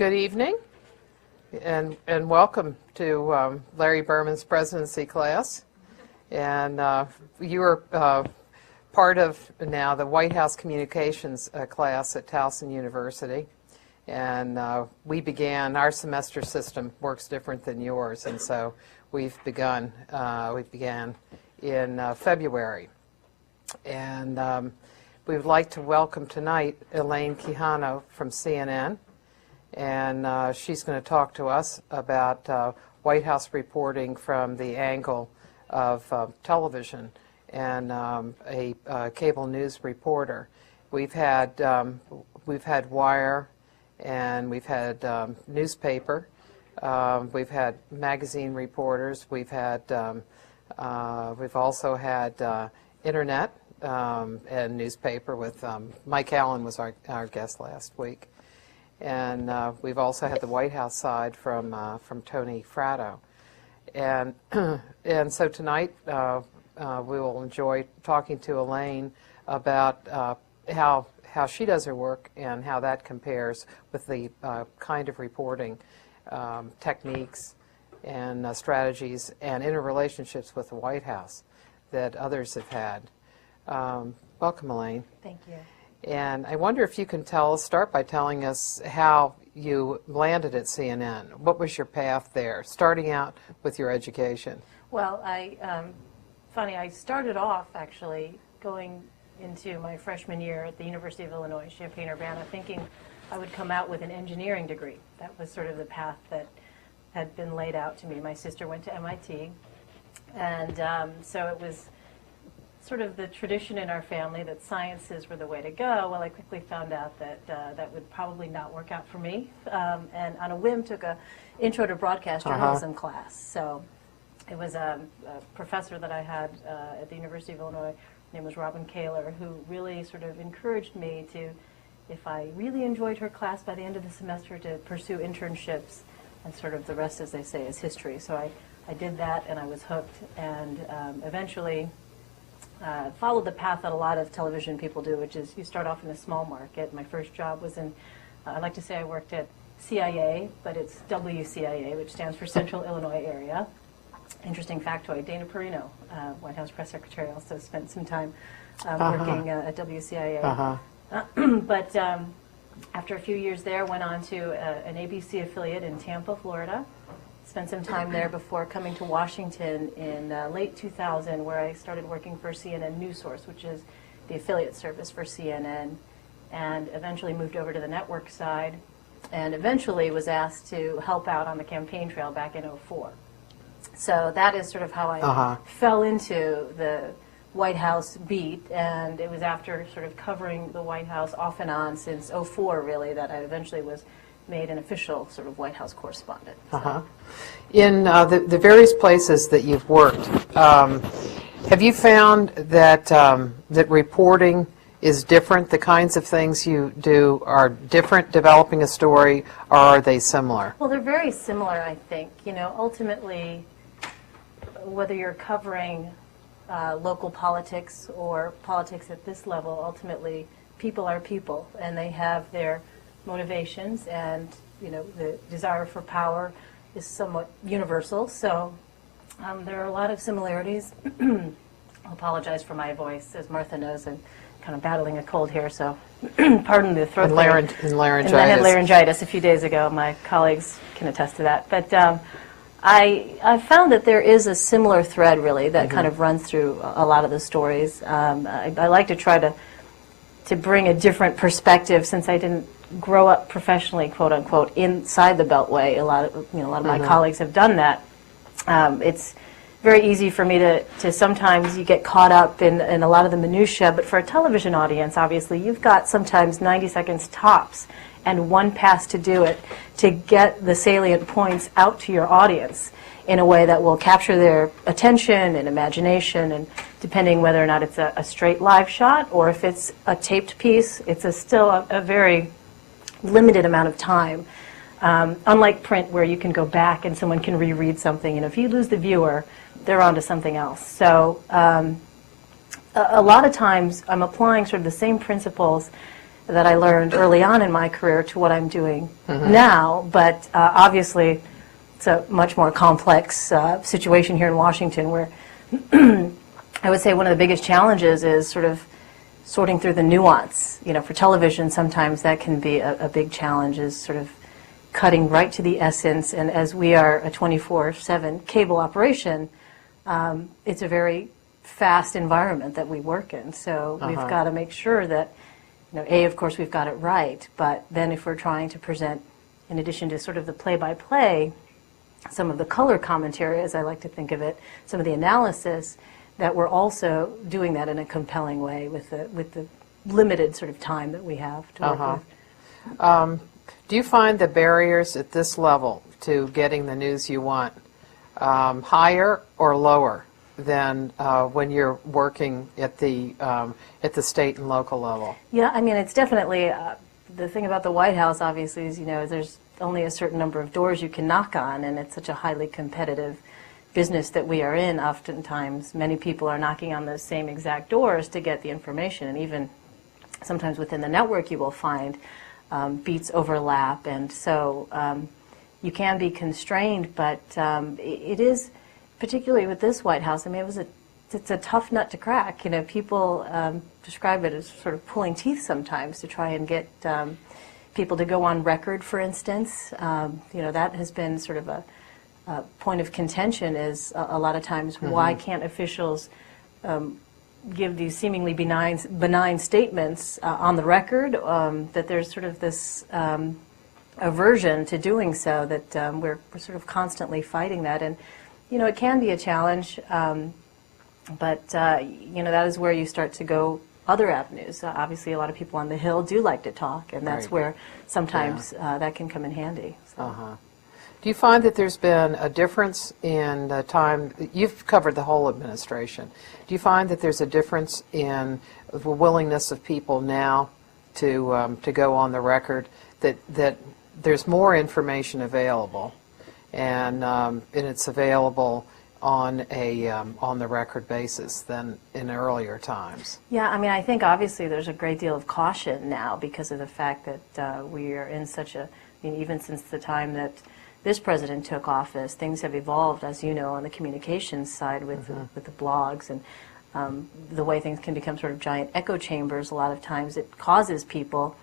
Good evening, and welcome to Larry Berman's presidency class. And you are part of now the White House Communications class at Towson University. And we began, our semester system works different than yours, and so we began in February. And we would like to welcome tonight Elaine Quijano from CNN. And she's going to talk to us about White House reporting from the angle of television and a cable news reporter. We've had wire, and we've had newspaper. We've had magazine reporters. We've also had internet and newspaper with Mike Allen was our guest last week. And we've also had the White House side from Tony Fratto. And so tonight we will enjoy talking to Elaine about how she does her work and how that compares with the kind of reporting techniques and strategies and interrelationships with the White House that others have had. Welcome, Elaine. Thank you. And I wonder if you can start by telling us how you landed at CNN. What was your path there, starting out with your education? Well, funny, I started off actually going into my freshman year at the University of Illinois, Champaign-Urbana, thinking I would come out with an engineering degree. That was sort of the path that had been laid out to me. My sister went to MIT, and so it was sort of the tradition in our family that sciences were the way to go. Well, I quickly found out that that would probably not work out for me, and on a whim took a intro to broadcast journalism class. So it was a professor that I had at the University of Illinois, her name was Robin Kaler, who really sort of encouraged me to, if I really enjoyed her class by the end of the semester, to pursue internships, and sort of the rest, as they say, is history. So I did that, and I was hooked, and eventually followed the path that a lot of television people do, which is you start off in a small market. My first job was in, I like to say I worked at CIA, but it's WCIA, which stands for Central Illinois Area. Interesting factoid, Dana Perino, White House press secretary, also spent some time working at WCIA. But after a few years there, went on to an ABC affiliate in Tampa, Florida. Spent some time there before coming to Washington in late 2000, where I started working for CNN News Source, which is the affiliate service for CNN, and eventually moved over to the network side, and eventually was asked to help out on the campaign trail back in '04. So that is sort of how I fell into the White House beat, and it was after sort of covering the White House off and on since '04, really, that I eventually was made an official sort of White House correspondent. So. In the various places that you've worked, have you found that that reporting is different? The kinds of things you do are different, developing a story, or are they similar? Well, they're very similar, I think. You know, ultimately, whether you're covering local politics or politics at this level, ultimately, people are people, and they have their motivations, and the desire for power is somewhat universal. So there are a lot of similarities. I'll apologize for my voice, as Martha knows. I'm kind of battling a cold here, so pardon the throat. And laryngitis. And I had laryngitis a few days ago. My colleagues can attest to that. But I found that there is a similar thread, really, that kind of runs through a lot of the stories. I like to try to bring a different perspective, since I didn't grow up professionally, quote unquote, inside the Beltway. A lot of my colleagues have done that. It's very easy for me to sometimes you get caught up in a lot of the minutia, but for a television audience, obviously, you've got sometimes 90 seconds tops and one pass to do it, to get the salient points out to your audience in a way that will capture their attention and imagination, and depending whether or not it's a straight live shot or if it's a taped piece, it's still a very limited amount of time. Unlike print, where you can go back and someone can reread something, and if you lose the viewer, they're on to something else. So a lot of times I'm applying sort of the same principles that I learned early on in my career to what I'm doing now, but obviously it's a much more complex situation here in Washington where I would say one of the biggest challenges is sort of sorting through the nuance. You know, for television sometimes that can be a big challenge, is sort of cutting right to the essence, and as we are a 24/7 cable operation, it's a very fast environment that we work in, so we've got to make sure that, you know, of course, we've got it right, but then if we're trying to present, in addition to sort of the play-by-play, some of the color commentary, as I like to think of it, some of the analysis, that we're also doing that in a compelling way with the limited sort of time that we have to work with. Do you find the barriers at this level to getting the news you want higher or lower than when you're working at the state and local level? Yeah, I mean, it's definitely, the thing about the White House, obviously, is, you know, there's only a certain number of doors you can knock on, and it's such a highly competitive business that we are in. Oftentimes, many people are knocking on those same exact doors to get the information, and even sometimes within the network you will find beats overlap, and so you can be constrained, but it is, particularly with this White House, I mean, it's a tough nut to crack. You know, people describe it as sort of pulling teeth sometimes to try and get people to go on record, for instance. You know, that has been sort of a point of contention, is a lot of times why can't officials give these seemingly benign statements on the record, that there's sort of this aversion to doing so, that we're sort of constantly fighting that. And, you know, it can be a challenge, but, you know, that is where you start to go other avenues. Obviously, a lot of people on the Hill do like to talk, and that's where sometimes that can come in handy. So. Do you find that there's been a difference in the time? You've covered the whole administration. Do you find that there's a difference in the willingness of people now to go on the record, that there's more information available, and it's available on the record basis than in earlier times? Yeah, I mean, I think obviously there's a great deal of caution now because of the fact that we are in such a, I mean, even since the time that this president took office, things have evolved, as you know, on the communications side with the blogs and the way things can become sort of giant echo chambers. A lot of times it causes people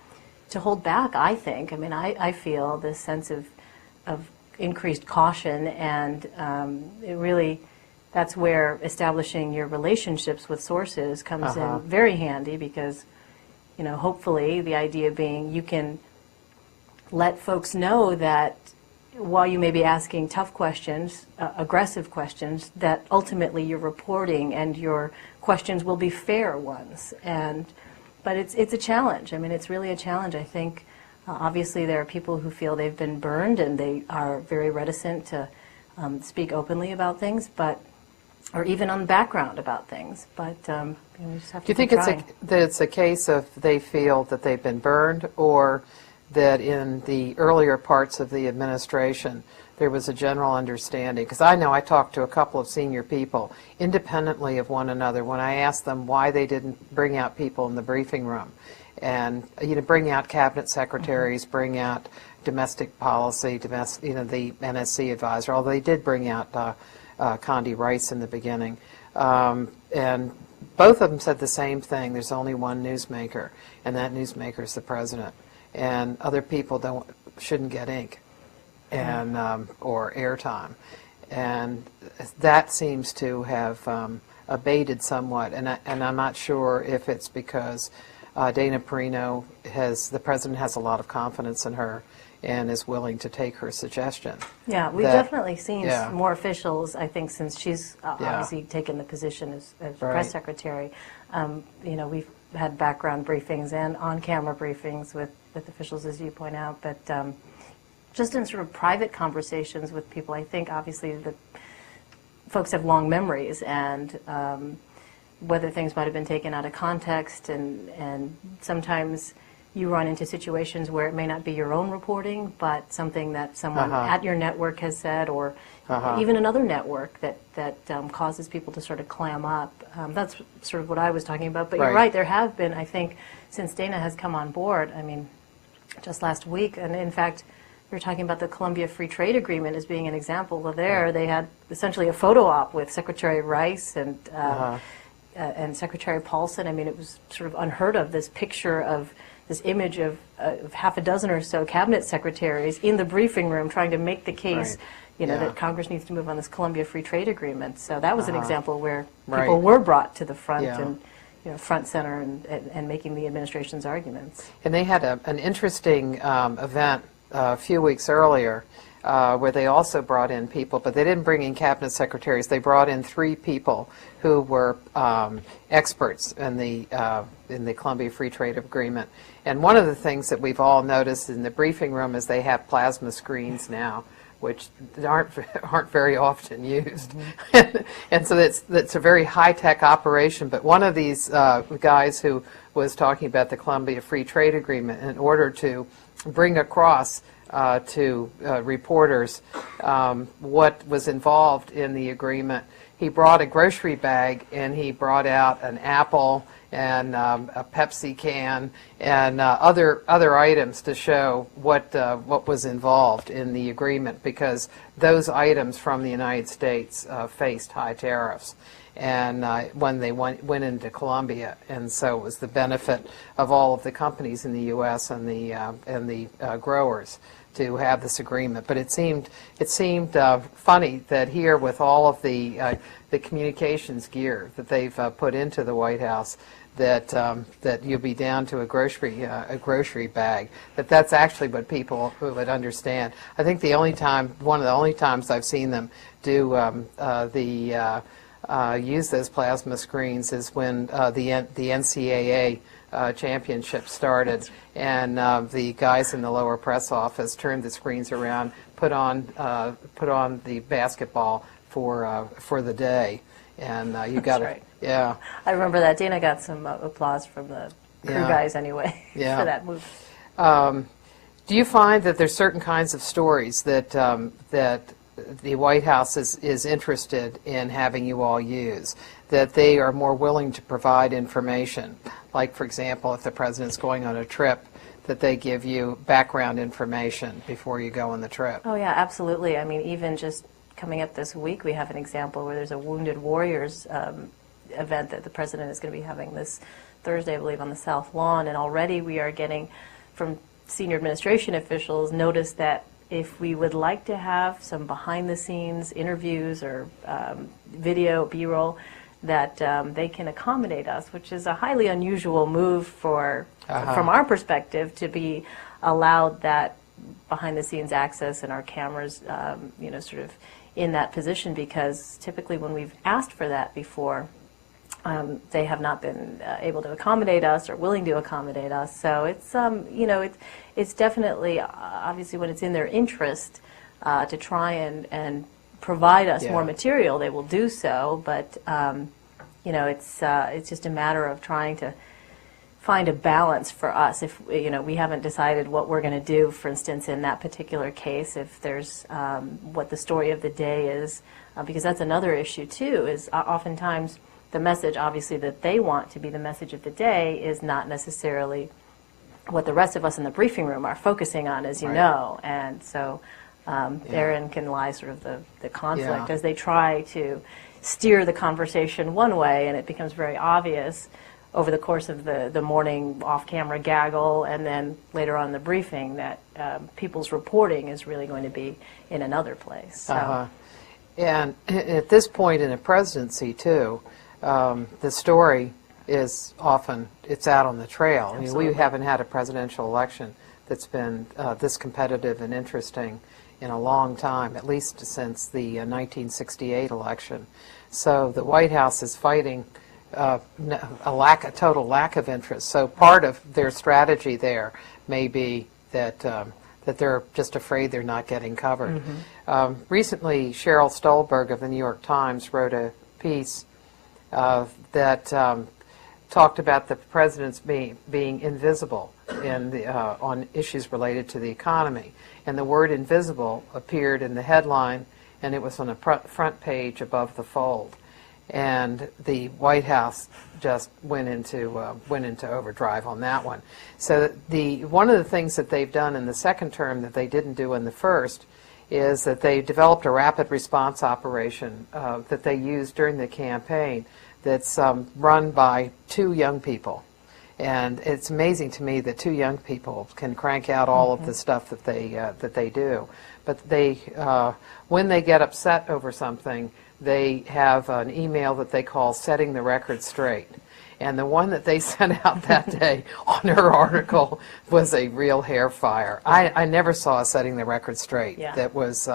to hold back, I think. I mean, I feel this sense of increased caution, and it really, that's where establishing your relationships with sources comes in very handy, because, you know, hopefully the idea being you can let folks know that while you may be asking tough questions, aggressive questions, that ultimately your reporting and your questions will be fair ones. But it's a challenge. I mean, it's really a challenge. I think obviously there are people who feel they've been burned and they are very reticent to speak openly about things, or even on the background about things. But we just have to keep trying. Do you think that it's a case of they feel that they've been burned, or that in the earlier parts of the administration there was a general understanding? Because I know I talked to a couple of senior people independently of one another when I asked them why they didn't bring out people in the briefing room, and bring out cabinet secretaries, bring out domestic policy, the NSC advisor, although they did bring out Condi Rice in the beginning, and both of them said the same thing: there's only one newsmaker, and that newsmaker is the president. And other people shouldn't get ink and or airtime, and that seems to have abated somewhat. And I'm not sure if it's because Dana Perino the president has a lot of confidence in her and is willing to take her suggestion. Yeah, we've definitely seen more officials, I think, since she's obviously taken the position as press secretary. We've had background briefings and on-camera briefings with officials, as you point out, but just in sort of private conversations with people, I think obviously the folks have long memories, and whether things might have been taken out of context, and sometimes you run into situations where it may not be your own reporting, but something that someone at your network has said, or even another network that causes people to sort of clam up. That's sort of what I was talking about. But you're right, there have been, I think, since Dana has come on board, I mean, just last week, and in fact, we were talking about the Colombia Free Trade Agreement as being an example. Well, there they had essentially a photo op with Secretary Rice and Secretary Paulson. I mean, it was sort of unheard of, this picture of this image of half a dozen or so cabinet secretaries in the briefing room trying to make the case, that Congress needs to move on this Colombia Free Trade Agreement. So that was an example where people were brought to the front and front center and making the administration's arguments. And they had an interesting event a few weeks earlier where they also brought in people, but they didn't bring in cabinet secretaries. They brought in 3 people who were experts in the Colombia Free Trade Agreement. And one of the things that we've all noticed in the briefing room is they have plasma screens now, which aren't very often used. And so that's a very high-tech operation. But one of these guys who was talking about the Colombia Free Trade Agreement, in order to bring across to reporters what was involved in the agreement, he brought a grocery bag and he brought out an apple and a Pepsi can and other items to show what was involved in the agreement, because those items from the United States faced high tariffs and when they went into Colombia, and so it was the benefit of all of the companies in the U.S. and the growers to have this agreement. But it seemed funny that here, with all of the communications gear that they've put into the White House, that you'll be down to a grocery bag. That's actually what people would understand. I think one of the only times I've seen them do use those plasma screens is when the NCAA championship started, and the guys in the lower press office turned the screens around, put on the basketball for the day, and you got it. Yeah, I remember that. Dana got some applause from the crew guys anyway for that move. Do you find that there's certain kinds of stories that the White House is interested in having you all use, that they are more willing to provide information? Like, for example, if the president's going on a trip, that they give you background information before you go on the trip. Oh yeah, absolutely. I mean, even just coming up this week, we have an example where there's a Wounded Warriors event that the president is going to be having this Thursday, I believe, on the South Lawn, and already we are getting from senior administration officials notice that if we would like to have some behind-the-scenes interviews or video, B-roll, that they can accommodate us, which is a highly unusual move from our perspective, to be allowed that behind-the-scenes access and our cameras, sort of in that position, because typically when we've asked for that before, they have not been able to accommodate us or willing to accommodate us. So it's it's definitely, obviously, when it's in their interest to try and provide us more material, they will do so. But it's just a matter of trying to find a balance for us. If we haven't decided what we're going to do, for instance, in that particular case, if there's what the story of the day is, because that's another issue too. Is oftentimes the message, obviously, that they want to be the message of the day is not necessarily what the rest of us in the briefing room are focusing on, as you know. And so therein can lie sort of the conflict as they try to steer the conversation one way, and it becomes very obvious over the course of the morning off-camera gaggle, and then later on in the briefing, that people's reporting is really going to be in another place. So. And at this point in the presidency, too, the story is often, it's out on the trail. I mean, we haven't had a presidential election that's been this competitive and interesting in a long time, at least since the 1968 election. So the White House is fighting a total lack of interest. So part of their strategy there may be that they're just afraid they're not getting covered. Recently, Sheryl Stolberg of the New York Times wrote a piece that talked about the president's being invisible on issues related to the economy. And the word invisible appeared in the headline and it was on the front page above the fold. And the White House just went into overdrive on that one. So one of the things that they've done in the second term that they didn't do in the first is that they developed a rapid response operation that they used during the campaign that's run by 2 young people. And it's amazing to me that 2 young people can crank out all of the stuff that they do. But when they get upset over something, they have an email that they call Setting the Record Straight. And the one that they sent out that day on her article was a real hair fire. I never saw a Setting the Record Straight that was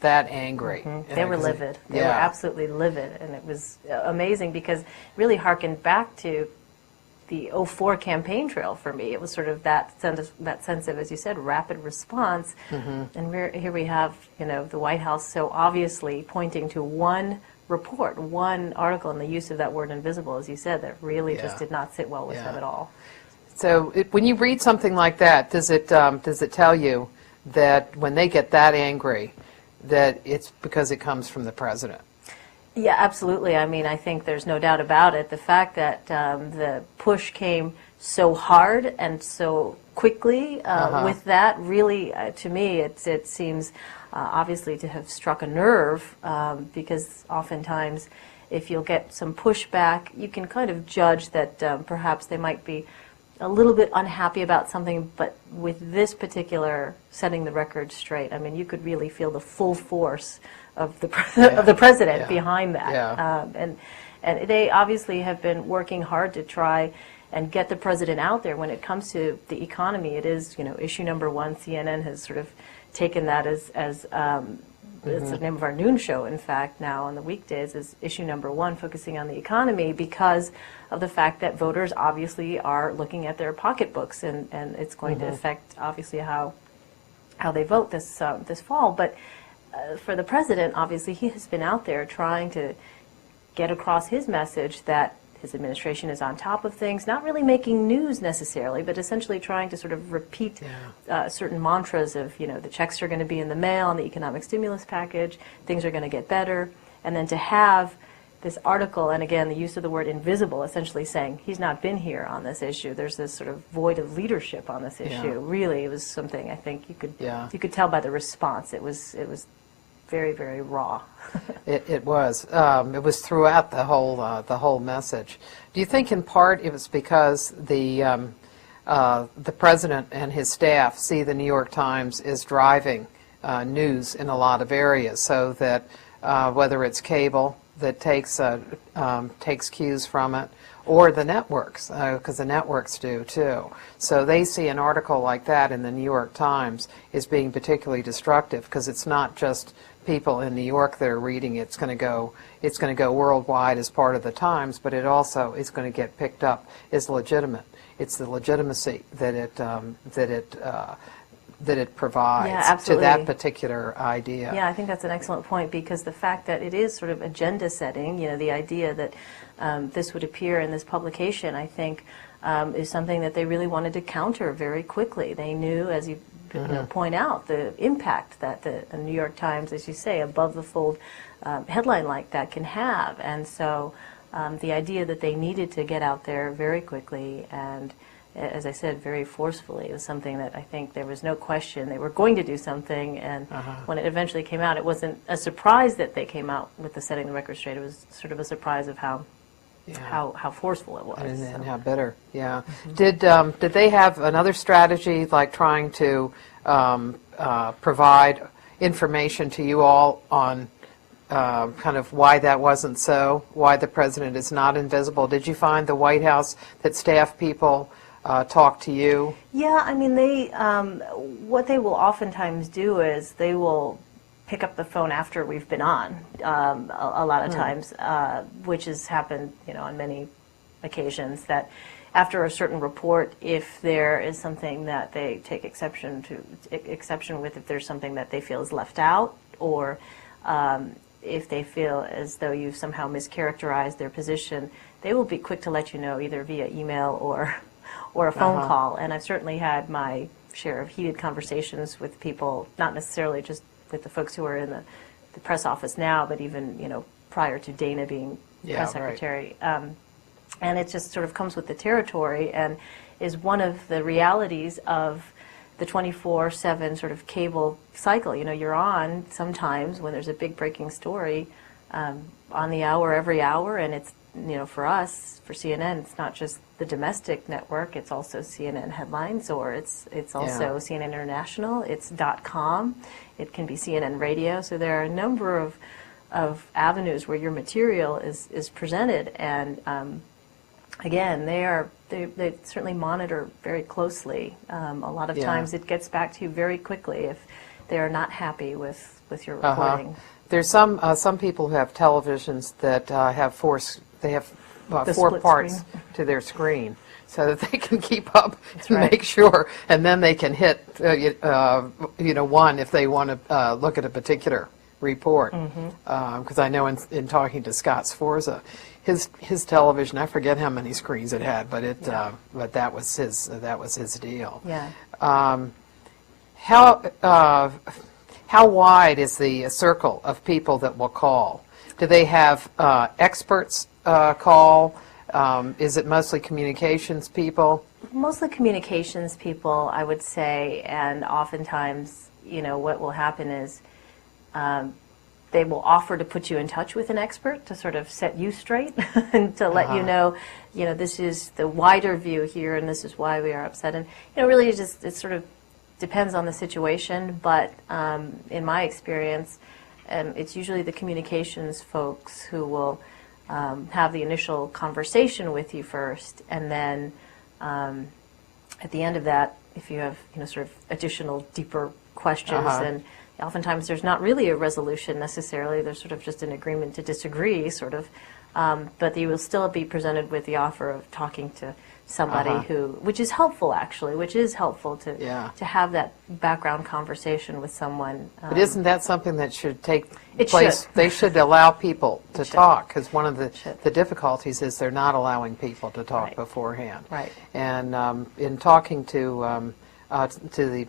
that angry. They were livid. They were absolutely livid, and it was amazing because it really harkened back to the '04 campaign trail for me. It was sort of that sense of, as you said, rapid response. And here we have, the White House so obviously pointing to one report, one article, and the use of that word invisible, as you said, that really just did not sit well with them at all. So when you read something like that, does it tell you that when they get that angry, that it's because it comes from the president? Yeah, absolutely. I mean, I think there's no doubt about it. The fact that the push came so hard and so quickly with that, really, to me, it seems obviously to have struck a nerve because oftentimes if you'll get some pushback, you can kind of judge that perhaps they might be a little bit unhappy about something, but with this particular Setting the Record Straight, I mean, you could really feel the full force of the president behind that. And they obviously have been working hard to try and get the president out there. When it comes to the economy, it is, issue number 1. CNN has sort of taken that as it's the name of our noon show, in fact, now on the weekdays, is issue number 1, focusing on the economy, because of the fact that voters obviously are looking at their pocketbooks, and it's going to affect, obviously, how they vote this fall. But for the president, obviously, he has been out there trying to get across his message that his administration is on top of things, not really making news necessarily, but essentially trying to sort of repeat certain mantras of, the checks are going to be in the mail on the economic stimulus package, things are going to get better, and then to have this article, and again, the use of the word invisible, essentially saying he's not been here on this issue. There's this sort of void of leadership on this issue. Really, it was something I think you could tell by the response. It was very, very raw. It was. It was throughout the whole message. Do you think, in part, it was because the president and his staff see the New York Times as driving news in a lot of areas, so that whether it's cable that takes cues from it, or the networks, because the networks do too. So they see an article like that in the New York Times as being particularly destructive, because it's not just people in New York that are reading it. It's going to go worldwide as part of the Times, but it also is going to get picked up as legitimate. It's the legitimacy that it provides to that particular idea. Yeah, I think that's an excellent point, because the fact that it is sort of agenda setting, the idea that this would appear in this publication, I think, is something that they really wanted to counter very quickly. They knew, as you point out, the impact that the New York Times, as you say, above the fold headline like that can have. And so the idea that they needed to get out there very quickly and, as I said, very forcefully, was something that I think there was no question they were going to do something. And when it eventually came out, it wasn't a surprise that they came out with the Setting the Record Straight. It was sort of a surprise of how forceful it was. And how bitter, Did they have another strategy, like trying to provide information to you all on kind of why that wasn't so, why the president is not invisible? Did you find the White House that staff people talk to you? Yeah, I mean, they what they will oftentimes do is they will pick up the phone after we've been on a lot of times, which has happened, on many occasions, that after a certain report, if there is something that they take exception with, if there's something that they feel is left out, or if they feel as though you've somehow mischaracterized their position, they will be quick to let you know, either via email or a phone call. And I've certainly had my share of heated conversations with people, not necessarily just with the folks who are in the press office now, but even, prior to Dana being press secretary. And it just sort of comes with the territory and is one of the realities of the 24/7 sort of cable cycle. You're on sometimes when there's a big breaking story on the hour, every hour, and it's, for us, for CNN, it's not just the domestic network, it's also CNN Headlines, or it's also CNN International, it's .com, it can be CNN Radio, so there are a number of avenues where your material is presented, and again, they certainly monitor very closely. A lot of times it gets back to you very quickly if they are not happy with your reporting. There's some people who have televisions that have four parts to their screen, so that they can keep up and make sure, and then they can hit one if they want to look at a particular report. Because I know in talking to Scott Sforza, his television, I forget how many screens it had, but but that was his deal. Yeah. How wide is the circle of people that will call? Do they have experts call? Is it mostly communications people? Mostly communications people, I would say, and oftentimes, what will happen is they will offer to put you in touch with an expert to sort of set you straight and to let you know, this is the wider view here and this is why we are upset. And, really it sort of depends on the situation, but in my experience, it's usually the communications folks who will have the initial conversation with you first, and then at the end of that, if you have sort of additional deeper questions, and oftentimes there's not really a resolution necessarily, there's sort of just an agreement to disagree, sort of, but you will still be presented with the offer of talking to somebody which is helpful actually, to have that background conversation with someone. But isn't that something that should take It place? should. They should allow people to talk, because one of the difficulties is they're not allowing people to talk beforehand. Right. And in talking to the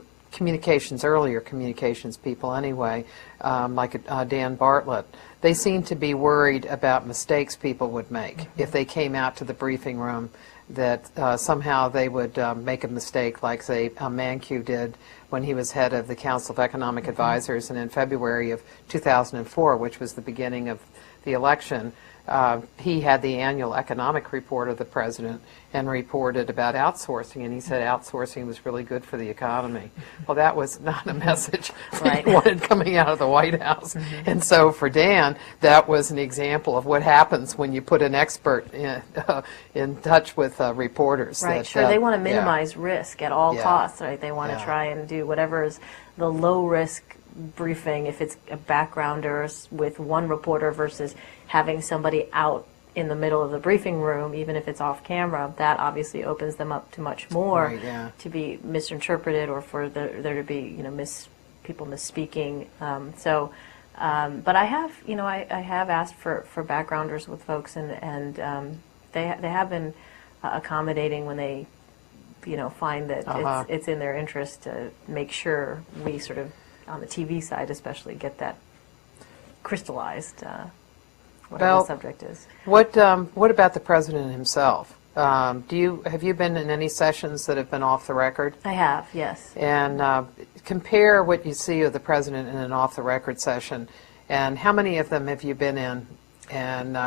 earlier communications people anyway, like Dan Bartlett, they seem to be worried about mistakes people would make if they came out to the briefing room, that somehow they would make a mistake like, say, Mankiw did when he was head of the Council of Economic Advisors, and in February of 2004, which was the beginning of the election, he had the annual economic report of the president and reported about outsourcing, and he said outsourcing was really good for the economy. Well, that was not a message that he wanted coming out of the White House. And so for Dan, that was an example of what happens when you put an expert in touch with reporters. Right, sure. They want to minimize risk at all costs, right? They want to try and do whatever is the low-risk briefing, if it's a backgrounder with one reporter versus having somebody out in the middle of the briefing room, even if it's off camera, that obviously opens them up to much more to be misinterpreted, or for there to be people misspeaking. But I have I have asked for backgrounders with folks, and they have been accommodating when they find that it's in their interest to make sure we sort of, on the TV side especially, get that crystallized, whatever the subject is. What about the president himself? Have you been in any sessions that have been off the record? I have, yes. And compare what you see of the president in an off the record session, and how many of them have you been in, and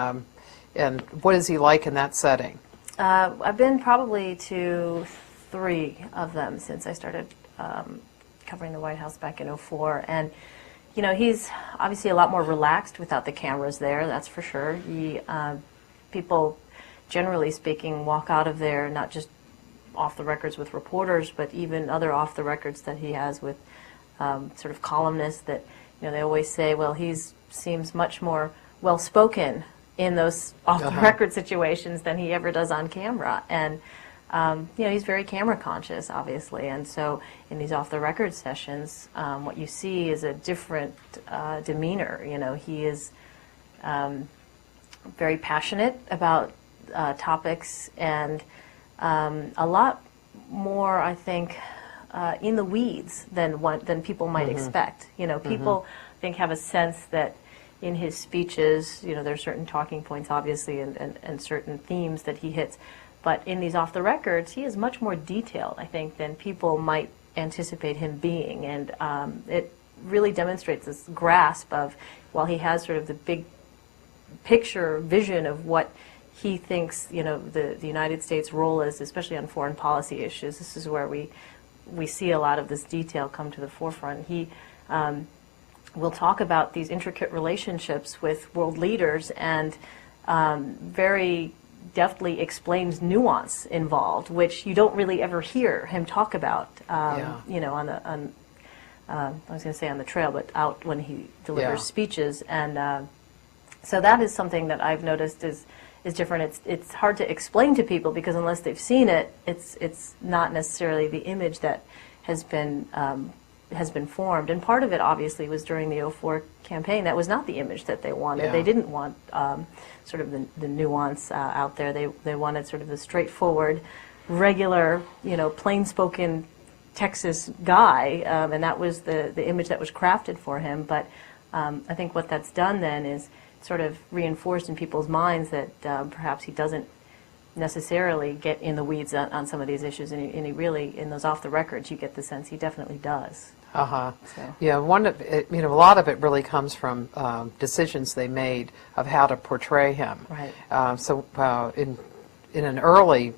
what is he like in that setting? I've been probably to 3 of them since I started covering the White House back in '04, and he's obviously a lot more relaxed without the cameras there, that's for sure. People, generally speaking, walk out of there not just off the records with reporters, but even other off the records that he has with sort of columnists that, they always say, well, he seems much more well-spoken in those off the record situations than he ever does on camera. And he's very camera conscious, obviously, and so in these off-the-record sessions, what you see is a different demeanor. He is very passionate about topics, and a lot more, I think, in the weeds than people might expect. You know, people I think have a sense that in his speeches, you know, there are certain talking points, obviously, and certain themes that he hits. But in these off the records, he is much more detailed, I think, than people might anticipate him being. And it really demonstrates this grasp of, while he has sort of the big picture vision of what he thinks, you know, the United States' role is, especially on foreign policy issues. This is where we see a lot of this detail come to the forefront. He will talk about these intricate relationships with world leaders and very deftly explains nuance involved, which you don't really ever hear him talk about, you know, I was going to say on the trail, but out when he delivers speeches. And so that is something that I've noticed is different. It's hard to explain to people because unless they've seen it, it's not necessarily the image that has been formed. And part of it obviously was during the 2004 campaign. That was not the image that they wanted. They didn't want sort of the nuance out there. They wanted sort of the straightforward, regular, you know, plain-spoken Texas guy, and that was the image that was crafted for him. But I think what that's done then is sort of reinforced in people's minds that perhaps he doesn't necessarily get in the weeds on some of these issues, and he really, in those off the records, you get the sense he definitely does. So. Yeah, one of it, you know, a lot of it really comes from decisions they made of how to portray him. Right. So in an early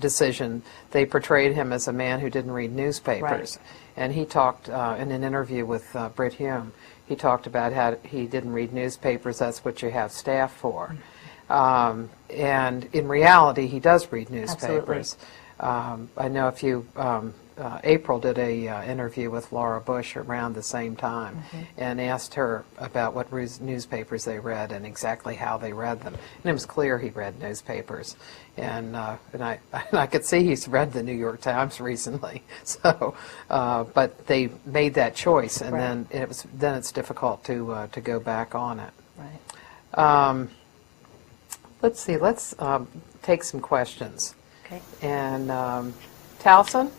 decision, they portrayed him as a man who didn't read newspapers. Right. And he talked in an interview with Britt Hume, he talked about how he didn't read newspapers, that's what you have staff for. And in reality, he does read newspapers. I know if you, April did a interview with Laura Bush around the same time and asked her about what newspapers they read and exactly how they read them. And it was clear he read newspapers. And I could see he's read the New York Times recently. So, but they made that choice, and then it's difficult to go back on it. Right. Let's see. Let's take some questions. Okay. And Taliesin,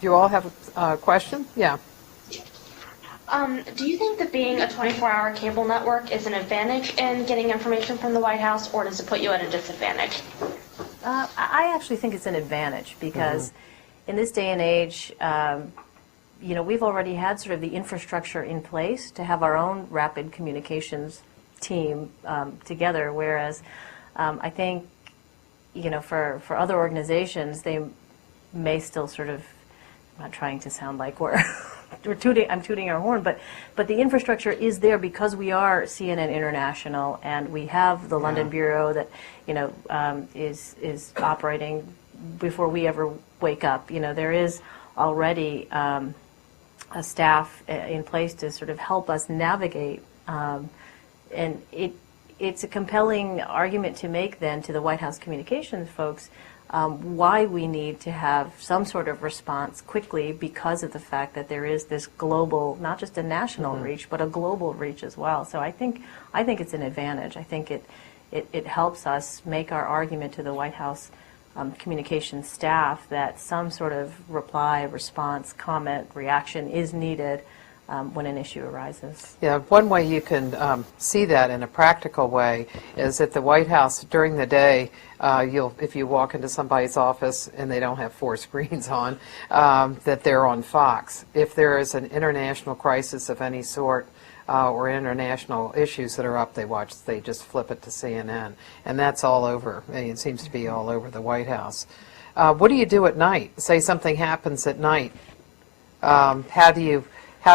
do you all have a question? Yeah. Do you think that being a 24-hour cable network is an advantage in getting information from the White House, or does it put you at a disadvantage? I actually think it's an advantage because in this day and age, you know, we've already had sort of the infrastructure in place to have our own rapid communications team together, whereas I think, you know, for other organizations, they may still sort of, I'm not trying to sound like I'm tooting our horn, but the infrastructure is there because we are CNN International, and we have the London Bureau that, you know, is operating before we ever wake up. You know, there is already a staff in place to sort of help us navigate, and it's a compelling argument to make then to the White House communications folks why we need to have some sort of response quickly because of the fact that there is this global, not just a national reach, but a global reach as well. So I think it's an advantage. I think it helps us make our argument to the White House communications staff that some sort of reply, response, comment, reaction is needed when an issue arises. Yeah, one way you can see that in a practical way is at the White House during the day. If you walk into somebody's office and they don't have 4 screens on, that they're on Fox. If there is an international crisis of any sort or international issues that are up, they just flip it to CNN, and that's all over. I mean, it seems to be all over the White House. What do you do at night? Say something happens at night. How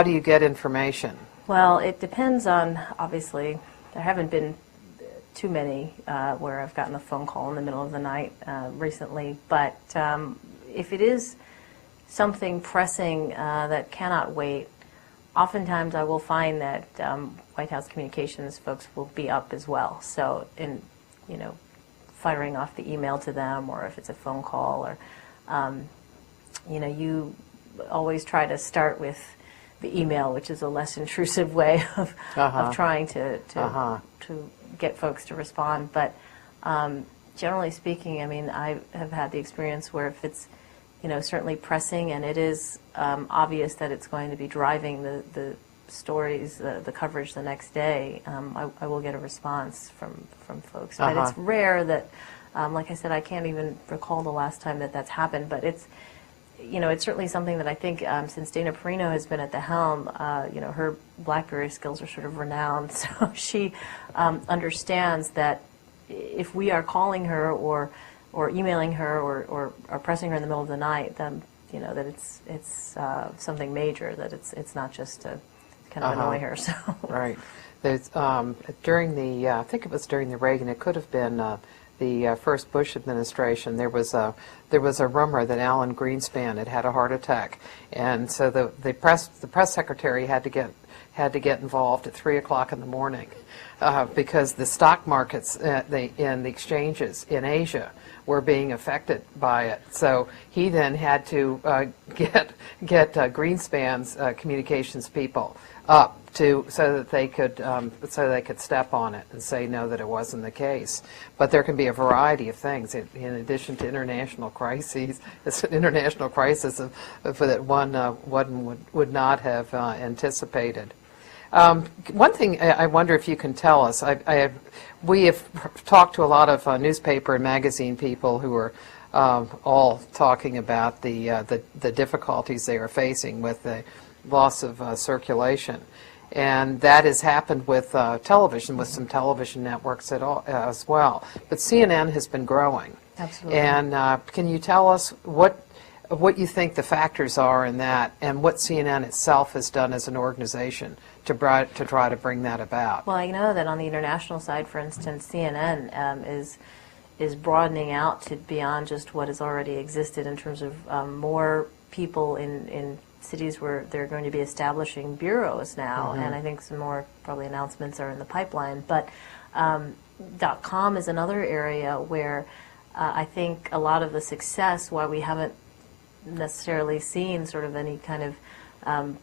do you get information? Well, it depends on, obviously, there haven't been too many where I've gotten a phone call in the middle of the night recently, but if it is something pressing that cannot wait, oftentimes I will find that White House communications folks will be up as well. So, firing off the email to them, or if it's a phone call, or, you always try to start with the email, which is a less intrusive way of trying to get folks to respond. But Generally speaking, I mean, I have had the experience where if it's, certainly pressing and it is obvious that it's going to be driving the stories, the coverage the next day, I will get a response from folks. But it's rare that, like I said, I can't even recall the last time that that's happened, but it's certainly something that I think since Dana Perino has been at the helm, her BlackBerry skills are sort of renowned. So she understands that if we are calling her or emailing her or pressing her in the middle of the night, then that it's something major. That it's not just to kind of annoy her. So right. There's, during the I think it was during the Reagan. It could have been. The first Bush administration, there was a rumor that Alan Greenspan had a heart attack, and so the press secretary had to get involved at 3 o'clock in the morning because the stock markets in the exchanges in Asia were being affected by it. So he then had to get Greenspan's communications people up so that they could step on it and say no, that it wasn't the case. But there can be a variety of things in addition to international crises. It's an international crisis that one would not have anticipated. One thing I wonder if you can tell us. We have talked to a lot of newspaper and magazine people who are all talking about the difficulties they are facing with the loss of circulation. And that has happened with television, with some television networks as well. But CNN has been growing. Absolutely. And can you tell us what you think the factors are in that, and what CNN itself has done as an organization to try to bring that about? Well, I know that on the international side, for instance, CNN is broadening out to beyond just what has already existed in terms of more people in cities where they're going to be establishing bureaus now, and I think some more probably announcements are in the pipeline. But .com is another area where I think a lot of the success, while we haven't necessarily seen sort of any kind of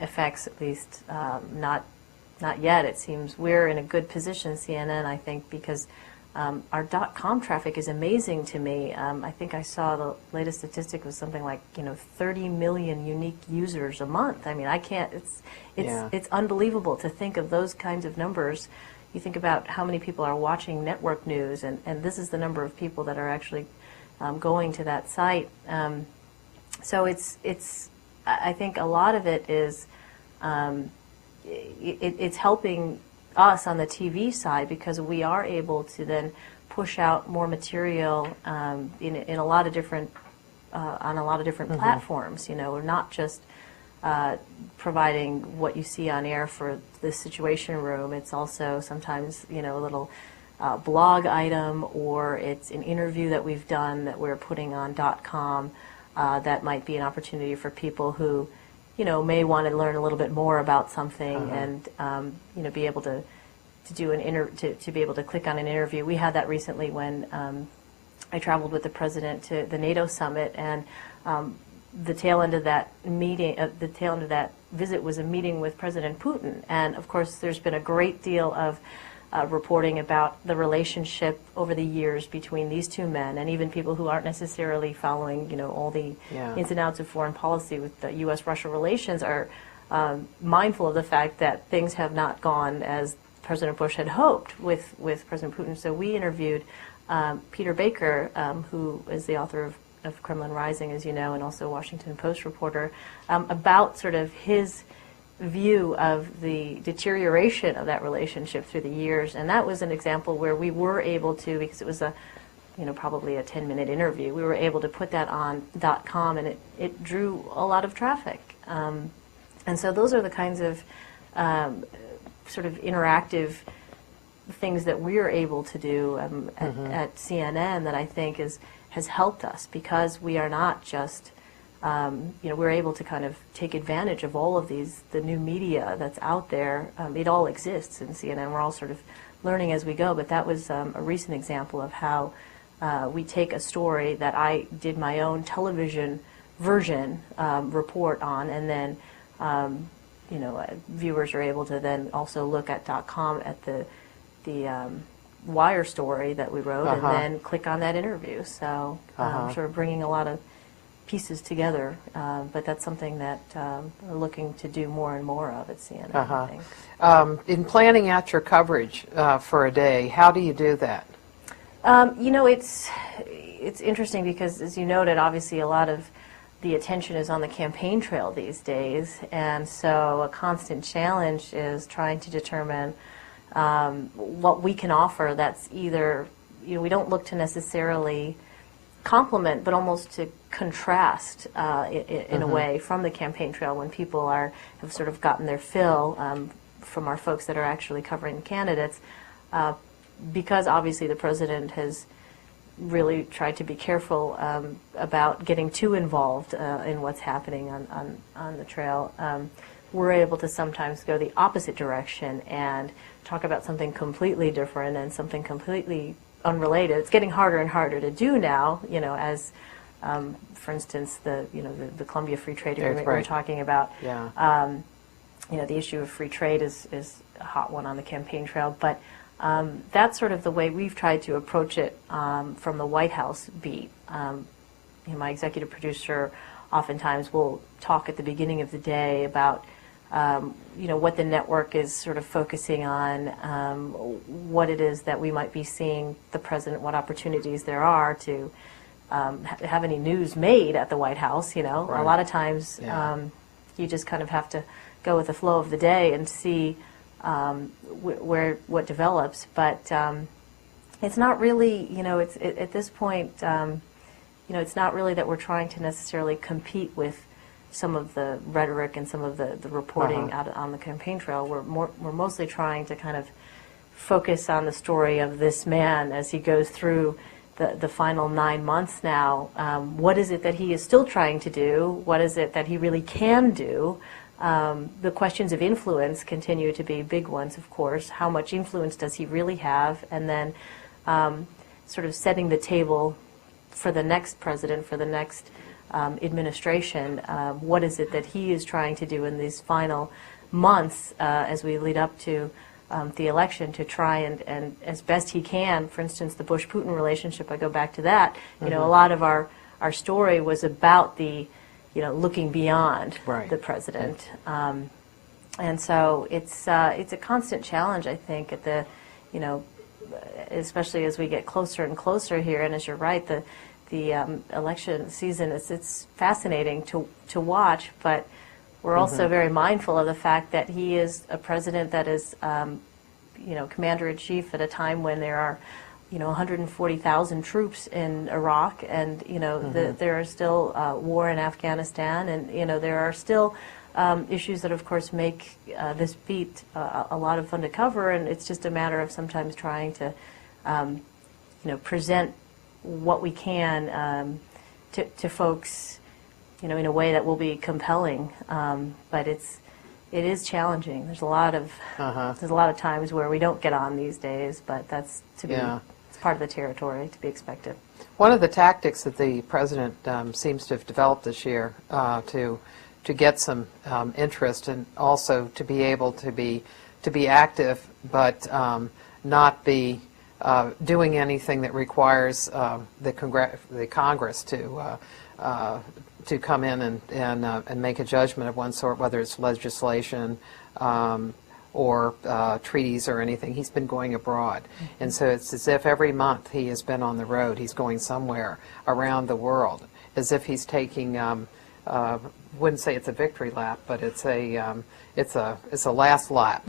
effects, at least not yet, it seems we're in a good position, CNN, I think, because our .com traffic is amazing to me. I think I saw the latest statistic was something like 30 million unique users a month. I mean, I can't. It's unbelievable to think of those kinds of numbers. You think about how many people are watching network news, and this is the number of people that are actually going to that site. So I think a lot of it is it's helping us on the TV side because we are able to then push out more material in a lot of different on a lot of different platforms. We're not just providing what you see on air for the Situation Room. It's also sometimes a little blog item, or it's an interview that we've done that we're putting on .com that might be an opportunity for people who may want to learn a little bit more about something and be able to do to be able to click on an interview. We had that recently when I traveled with the president to the NATO summit, and the tail end of that meeting, the tail end of that visit was a meeting with President Putin. And of course, there's been a great deal of reporting about the relationship over the years between these two men, and even people who aren't necessarily following, all the ins and outs of foreign policy with the U.S.-Russia relations are mindful of the fact that things have not gone as President Bush had hoped with President Putin. So we interviewed Peter Baker, who is the author of Kremlin Rising, as you know, and also Washington Post reporter, about sort of his view of the deterioration of that relationship through the years. And that was an example where we were able to, because it was probably a 10-minute interview, we were able to put that on .com, and it drew a lot of traffic. And so those are the kinds of sort of interactive things that we're able to do at CNN that I think has helped us, because we are not just we're able to kind of take advantage of all of the new media that's out there. It all exists in CNN. We're all sort of learning as we go, but that was a recent example of how we take a story that I did my own television version report on, and then viewers are able to then also look at .com at the wire story that we wrote and then click on that interview. So sort of bringing a lot of pieces together, but that's something that we're looking to do more and more of at CNN, I think. In planning out your coverage for a day, how do you do that? You know, it's interesting because, as you noted, obviously a lot of the attention is on the campaign trail these days, and so a constant challenge is trying to determine what we can offer that's either, you know, we don't look to necessarily complement, but almost to contrast in a way from the campaign trail when people have sort of gotten their fill from our folks that are actually covering the candidates, because obviously the president has really tried to be careful about getting too involved in what's happening on the trail. We're able to sometimes go the opposite direction and talk about something completely different and something completely unrelated. It's getting harder and harder to do now, you know, as for instance the Columbia Free Trade Agreement we're talking about. Yeah. You know, the issue of free trade is a hot one on the campaign trail, but that's sort of the way we've tried to approach it from the White House beat. You know, my executive producer oftentimes will talk at the beginning of the day about you know, what the network is sort of focusing on, what it is that we might be seeing the president, what opportunities there are to have any news made at the White House. You know, a lot of times you just kind of have to go with the flow of the day and see what develops. But it's not really, you know, at this point, you know, it's not really that we're trying to necessarily compete with some of the rhetoric and some of the reporting out on the campaign trail. We're mostly trying to kind of focus on the story of this man as he goes through the final 9 months now. What is it that he is still trying to do? What is it that he really can do? The questions of influence continue to be big ones, of course. How much influence does he really have? And then sort of setting the table for the next president, for the next administration. What is it that he is trying to do in these final months as we lead up to the election to try and as best he can, for instance, the Bush-Putin relationship, I go back to that. You know, a lot of our story was about the, you know, looking beyond the president. And so it's a constant challenge, I think, at the, you know, especially as we get closer and closer here. And as you're right, the election season it's fascinating to watch, but we're also very mindful of the fact that he is a president that is, you know, commander-in-chief at a time when there are, you know, 140,000 troops in Iraq, and you know there are still war in Afghanistan, and you know there are still issues that, of course, make this beat a lot of fun to cover, and it's just a matter of sometimes trying to, you know, present what we can to folks, you know, in a way that will be compelling. But it is challenging. There's a lot of times where we don't get on these days, but that's it's part of the territory to be expected. One of the tactics that the president seems to have developed this year to get some interest and also to be able to be active, but not be doing anything that requires the Congress to come in and make a judgment of one sort, whether it's legislation or treaties or anything. He's been going abroad. And so it's as if every month he has been on the road. He's going somewhere around the world, as if he's taking, wouldn't say it's a victory lap, but it's a last lap,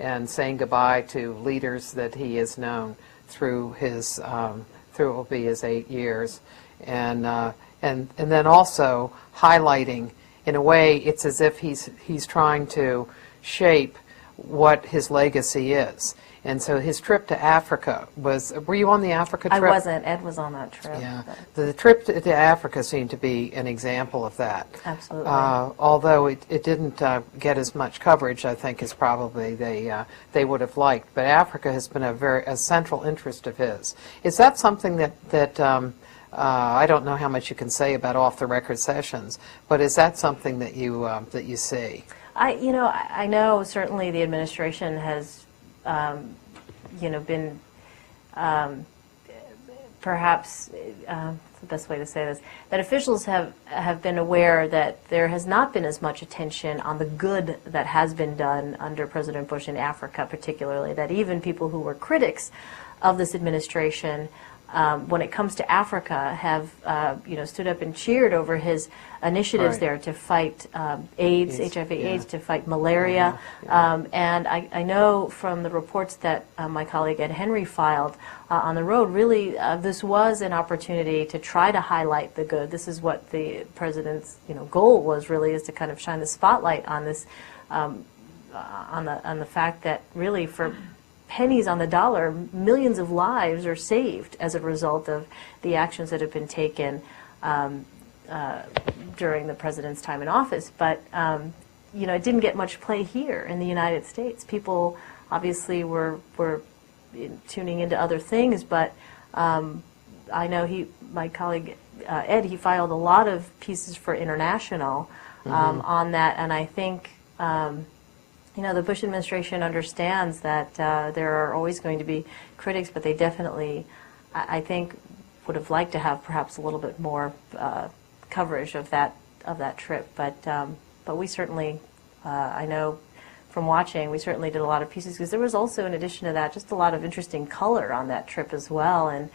and saying goodbye to leaders that he has known through what will be his 8 years, and then also highlighting, in a way, it's as if he's trying to shape what his legacy is. And so his trip to Africa were you on the Africa trip? I wasn't. Ed was on that trip. Yeah. The trip to Africa seemed to be an example of that. Absolutely. Although it didn't get as much coverage, I think, as probably they would have liked. But Africa has been a central interest of his. Is that something that I don't know how much you can say about off-the-record sessions, but is that something that you see? I know certainly the administration has been perhaps the best way to say this, that officials have been aware that there has not been as much attention on the good that has been done under President Bush in Africa particularly, that even people who were critics of this administration, when it comes to Africa, have stood up and cheered over his initiatives there to fight AIDS, HIV/AIDS, to fight malaria. And I know from the reports that my colleague Ed Henry filed on the road, really this was an opportunity to try to highlight the good. This is what the president's goal was, really, is to kind of shine the spotlight on this, on the fact that really for pennies on the dollar, millions of lives are saved as a result of the actions that have been taken during the president's time in office. But it didn't get much play here in the United States. People obviously were tuning into other things, but I know my colleague Ed, he filed a lot of pieces for International on that, and I think the Bush administration understands that there are always going to be critics, but they definitely, I think, would have liked to have perhaps a little bit more coverage of that trip. But we certainly, I know from watching, we certainly did a lot of pieces, because there was also, in addition to that, just a lot of interesting color on that trip as well. And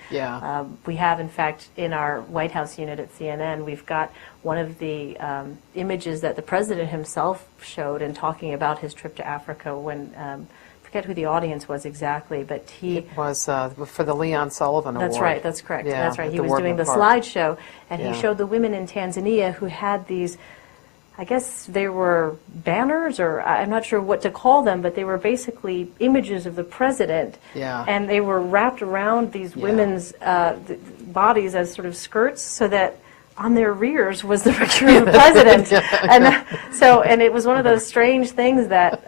we have, in fact, in our White House unit at CNN, we've got one of the images that the president himself showed in talking about his trip to Africa when, I forget who the audience was exactly, but it was for the Leon Sullivan Award. That's right, that's correct. Yeah, that's right. He was Wardman doing the Park. slideshow, and he showed the women in Tanzania who had these, I guess they were banners, or I'm not sure what to call them, but they were basically images of the president. Yeah. And they were wrapped around these women's bodies as sort of skirts, so that on their rears was the picture of the president. And it was one of those strange things that,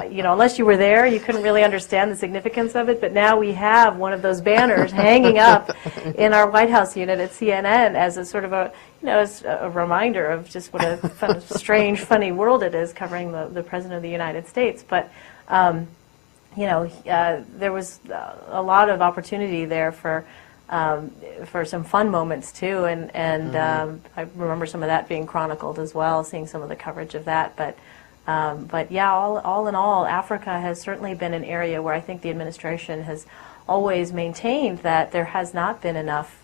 unless you were there, you couldn't really understand the significance of it. But now we have one of those banners hanging up in our White House unit at CNN as a sort of as a reminder of just what a strange, funny world it is covering the President of the United States. But, there was a lot of opportunity there for some fun moments too, and I remember some of that being chronicled as well, seeing some of the coverage of that. But yeah, all in all, Africa has certainly been an area where I think the administration has always maintained that there has not been enough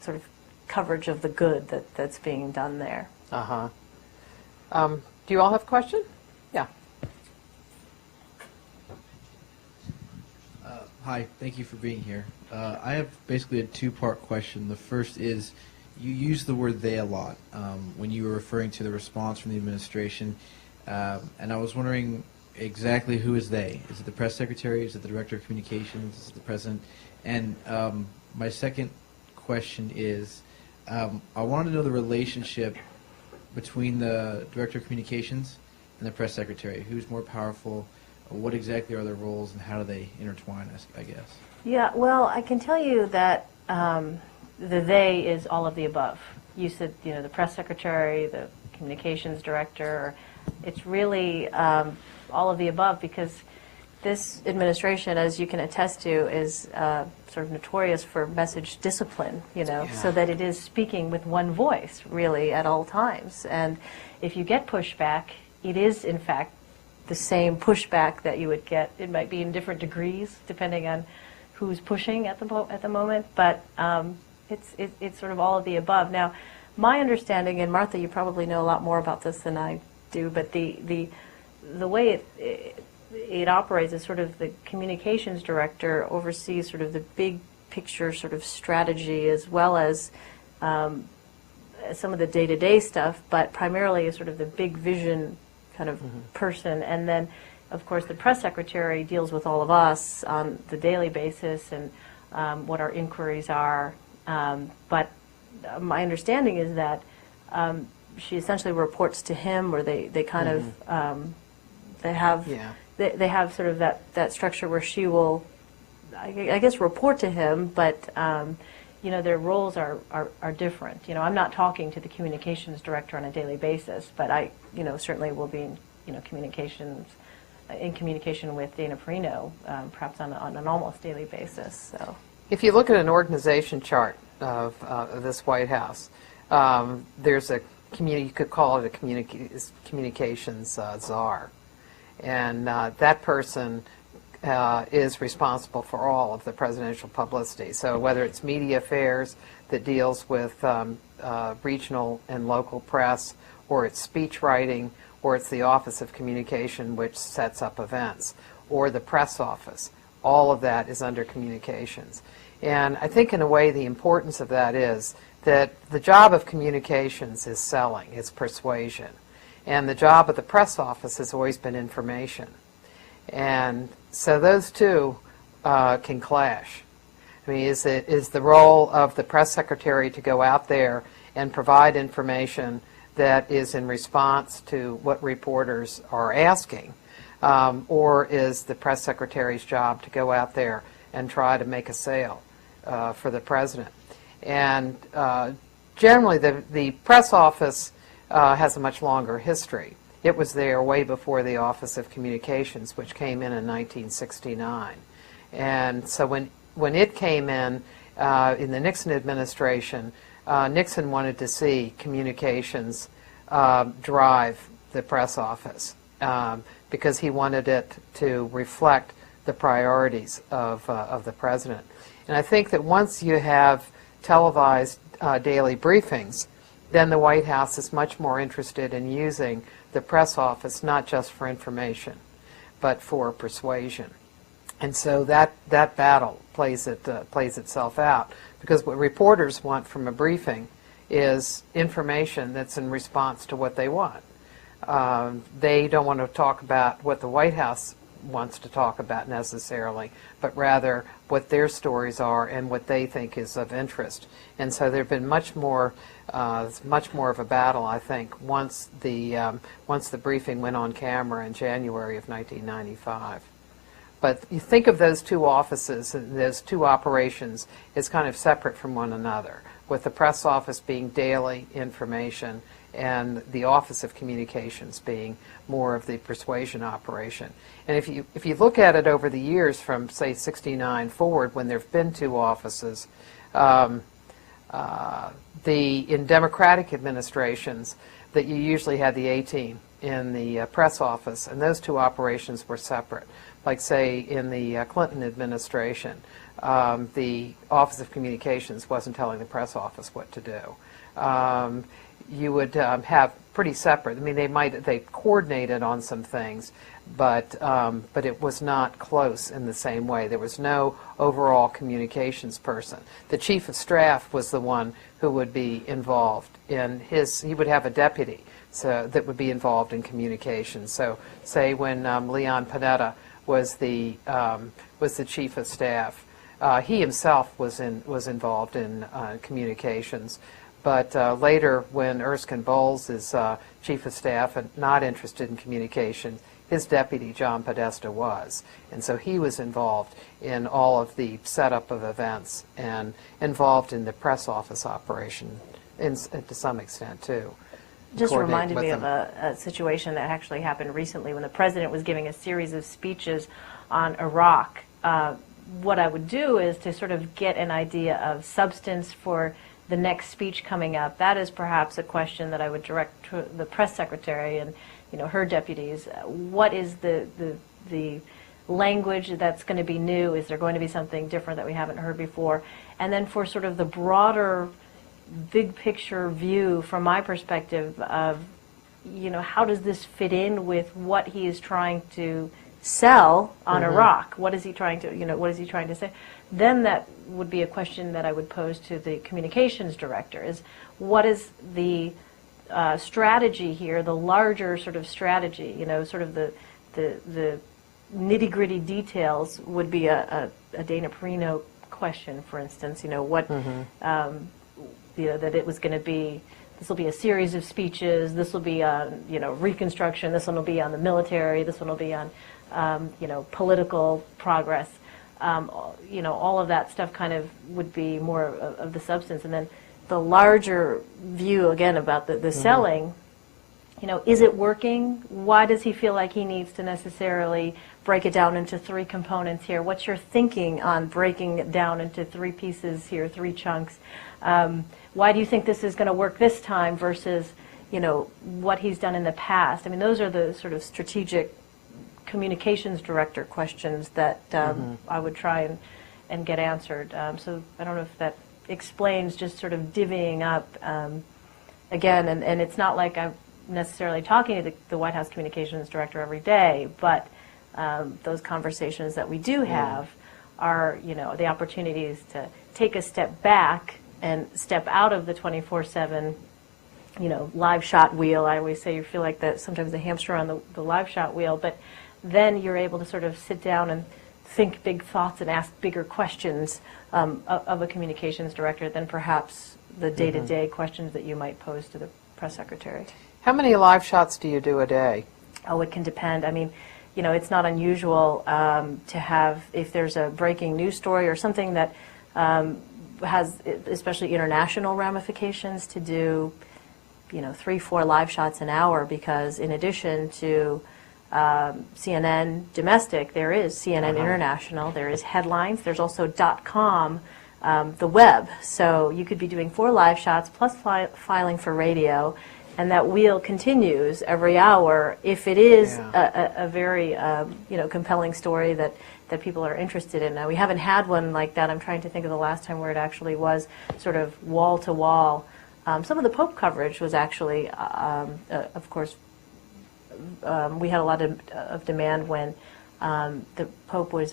sort of coverage of the good that's being done there. Do you all have a question? Yeah. Hi, thank you for being here. I have basically a two-part question. The first is, you use the word "they" a lot when you were referring to the response from the administration, and I was wondering exactly who is "they"? Is it the press secretary? Is it the director of communications? Is it the president? And my second question is, I wanted to know the relationship between the director of communications and the press secretary. Who's more powerful? What exactly are their roles, and how do they intertwine, I guess? Yeah, well, I can tell you that the "they" is all of the above. You said, the press secretary, the communications director. It's really all of the above, because this administration, as you can attest to, is sort of notorious for message discipline, so that it is speaking with one voice, really, at all times. And if you get pushback, it is, in fact, the same pushback that you would get. It might be in different degrees, depending on who's pushing at the moment, but it's sort of all of the above. Now, my understanding, and Martha, you probably know a lot more about this than I do, but the way it operates is sort of the communications director oversees sort of the big picture sort of strategy, as well as some of the day-to-day stuff, but primarily is sort of the big vision kind of person. And then, of course, the press secretary deals with all of us on the daily basis and what our inquiries are. But my understanding is that she essentially reports to him, or they kind of they have sort of that structure where she will, I guess, report to him, but their roles are different. I'm not talking to the communications director on a daily basis, but I certainly will be in communications in communication with Dana Perino, perhaps on an almost daily basis. So, If you look at an organization chart of this White House, there's a you could call it a communications czar. And that person is responsible for all of the presidential publicity. So whether it's media affairs that deals with regional and local press, or it's speech writing, or it's the Office of Communication, which sets up events, or the press office, all of that is under communications. And I think in a way the importance of that is that the job of communications is selling, it's persuasion. And the job of the press office has always been information. And so those two can clash. I mean, is the role of the press secretary to go out there and provide information that is in response to what reporters are asking? Or is the press secretary's job to go out there and try to make a sale for the president? And generally, the press office has a much longer history. It was there way before the Office of Communications, which came in 1969. And so when it came in the Nixon administration, Nixon wanted to see communications drive the press office because he wanted it to reflect the priorities of the president. And I think that once you have televised daily briefings, then the White House is much more interested in using the press office not just for information, but for persuasion. And so that battle plays itself out, because what reporters want from a briefing is information that's in response to what they want. They don't want to talk about what the White House wants to talk about necessarily, but rather what their stories are and what they think is of interest. And so there have been much more of a battle, I think, once the briefing went on camera in January of 1995. But you think of those two offices and those two operations as kind of separate from one another, with the press office being daily information and the Office of Communications being more of the persuasion operation. And if you look at it over the years from, say, 69 forward, when there have been two offices, in Democratic administrations, that you usually had the A-team in the press office, and those two operations were separate. Like, say, in the Clinton administration, the Office of Communications wasn't telling the press office what to do. You would have pretty separate. I mean, they coordinated on some things, but it was not close in the same way. There was no overall communications person. The chief of staff was the one who would be involved in he would have a deputy that would be involved in communications. So, say when Leon Panetta was the chief of staff, he himself was involved in communications. But later, when Erskine Bowles is chief of staff and not interested in communication, his deputy, John Podesta, was. And so he was involved in all of the setup of events and involved in the press office operation to some extent, too. Just reminded me of a situation that actually happened recently when the president was giving a series of speeches on Iraq. What I would do is to sort of get an idea of substance for the next speech coming up. That is perhaps a question that I would direct to the press secretary and her deputies. What is the language that's going to be new? Is there going to be something different that we haven't heard before? And then for sort of the broader big picture view from my perspective of how does this fit in with what he is trying to sell on Iraq? What is he trying to what is he trying to say? Then that would be a question that I would pose to the communications director, is what is the strategy here, the larger sort of strategy, sort of the nitty-gritty details would be a Dana Perino question, for instance, what that it was going to be, this will be a series of speeches, this will be on Reconstruction, this one will be on the military, this one will be on political progress. All of that stuff kind of would be more of the substance. And then the larger view, again, about the selling, is it working? Why does he feel like he needs to necessarily break it down into 3 components here? What's your thinking on breaking it down into 3 pieces here, 3 chunks? Why do you think this is going to work this time versus, what he's done in the past? I mean, those are the sort of strategic communications director questions that I would try and get answered. So I don't know if that explains just sort of divvying up again, and it's not like I'm necessarily talking to the White House communications director every day, but those conversations that we do have are, the opportunities to take a step back and step out of the 24/7, live shot wheel. I always say you feel like that sometimes the hamster on the live shot wheel, but then you're able to sort of sit down and think big thoughts and ask bigger questions of a communications director than perhaps the day-to-day questions that you might pose to the press secretary. How many live shots do you do a day? Oh, it can depend. I mean, it's not unusual to have, if there's a breaking news story or something that has especially international ramifications, to do, 3-4 live shots an hour, because in addition to CNN domestic, there is CNN international, there is headlines, there's also .com, the web. So you could be doing 4 live shots plus filing for radio, and that wheel continues every hour if it is a very compelling story that people are interested in. Now, we haven't had one like that. I'm trying to think of the last time where it actually was sort of wall to wall. Some of the Pope coverage was actually, of course, we had a lot of demand when the Pope was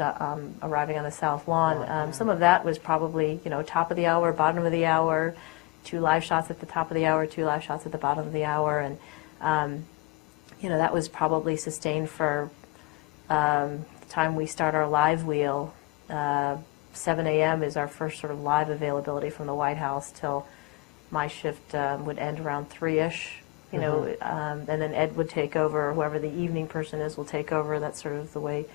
arriving on the South Lawn. Some of that was probably, top of the hour, bottom of the hour, 2 live shots at the top of the hour, 2 live shots at the bottom of the hour, and that was probably sustained for the time we start our live wheel. 7 a.m. is our first sort of live availability from the White House till my shift would end around 3-ish. And then Ed would take over, or whoever the evening person is will take over. That's sort of the way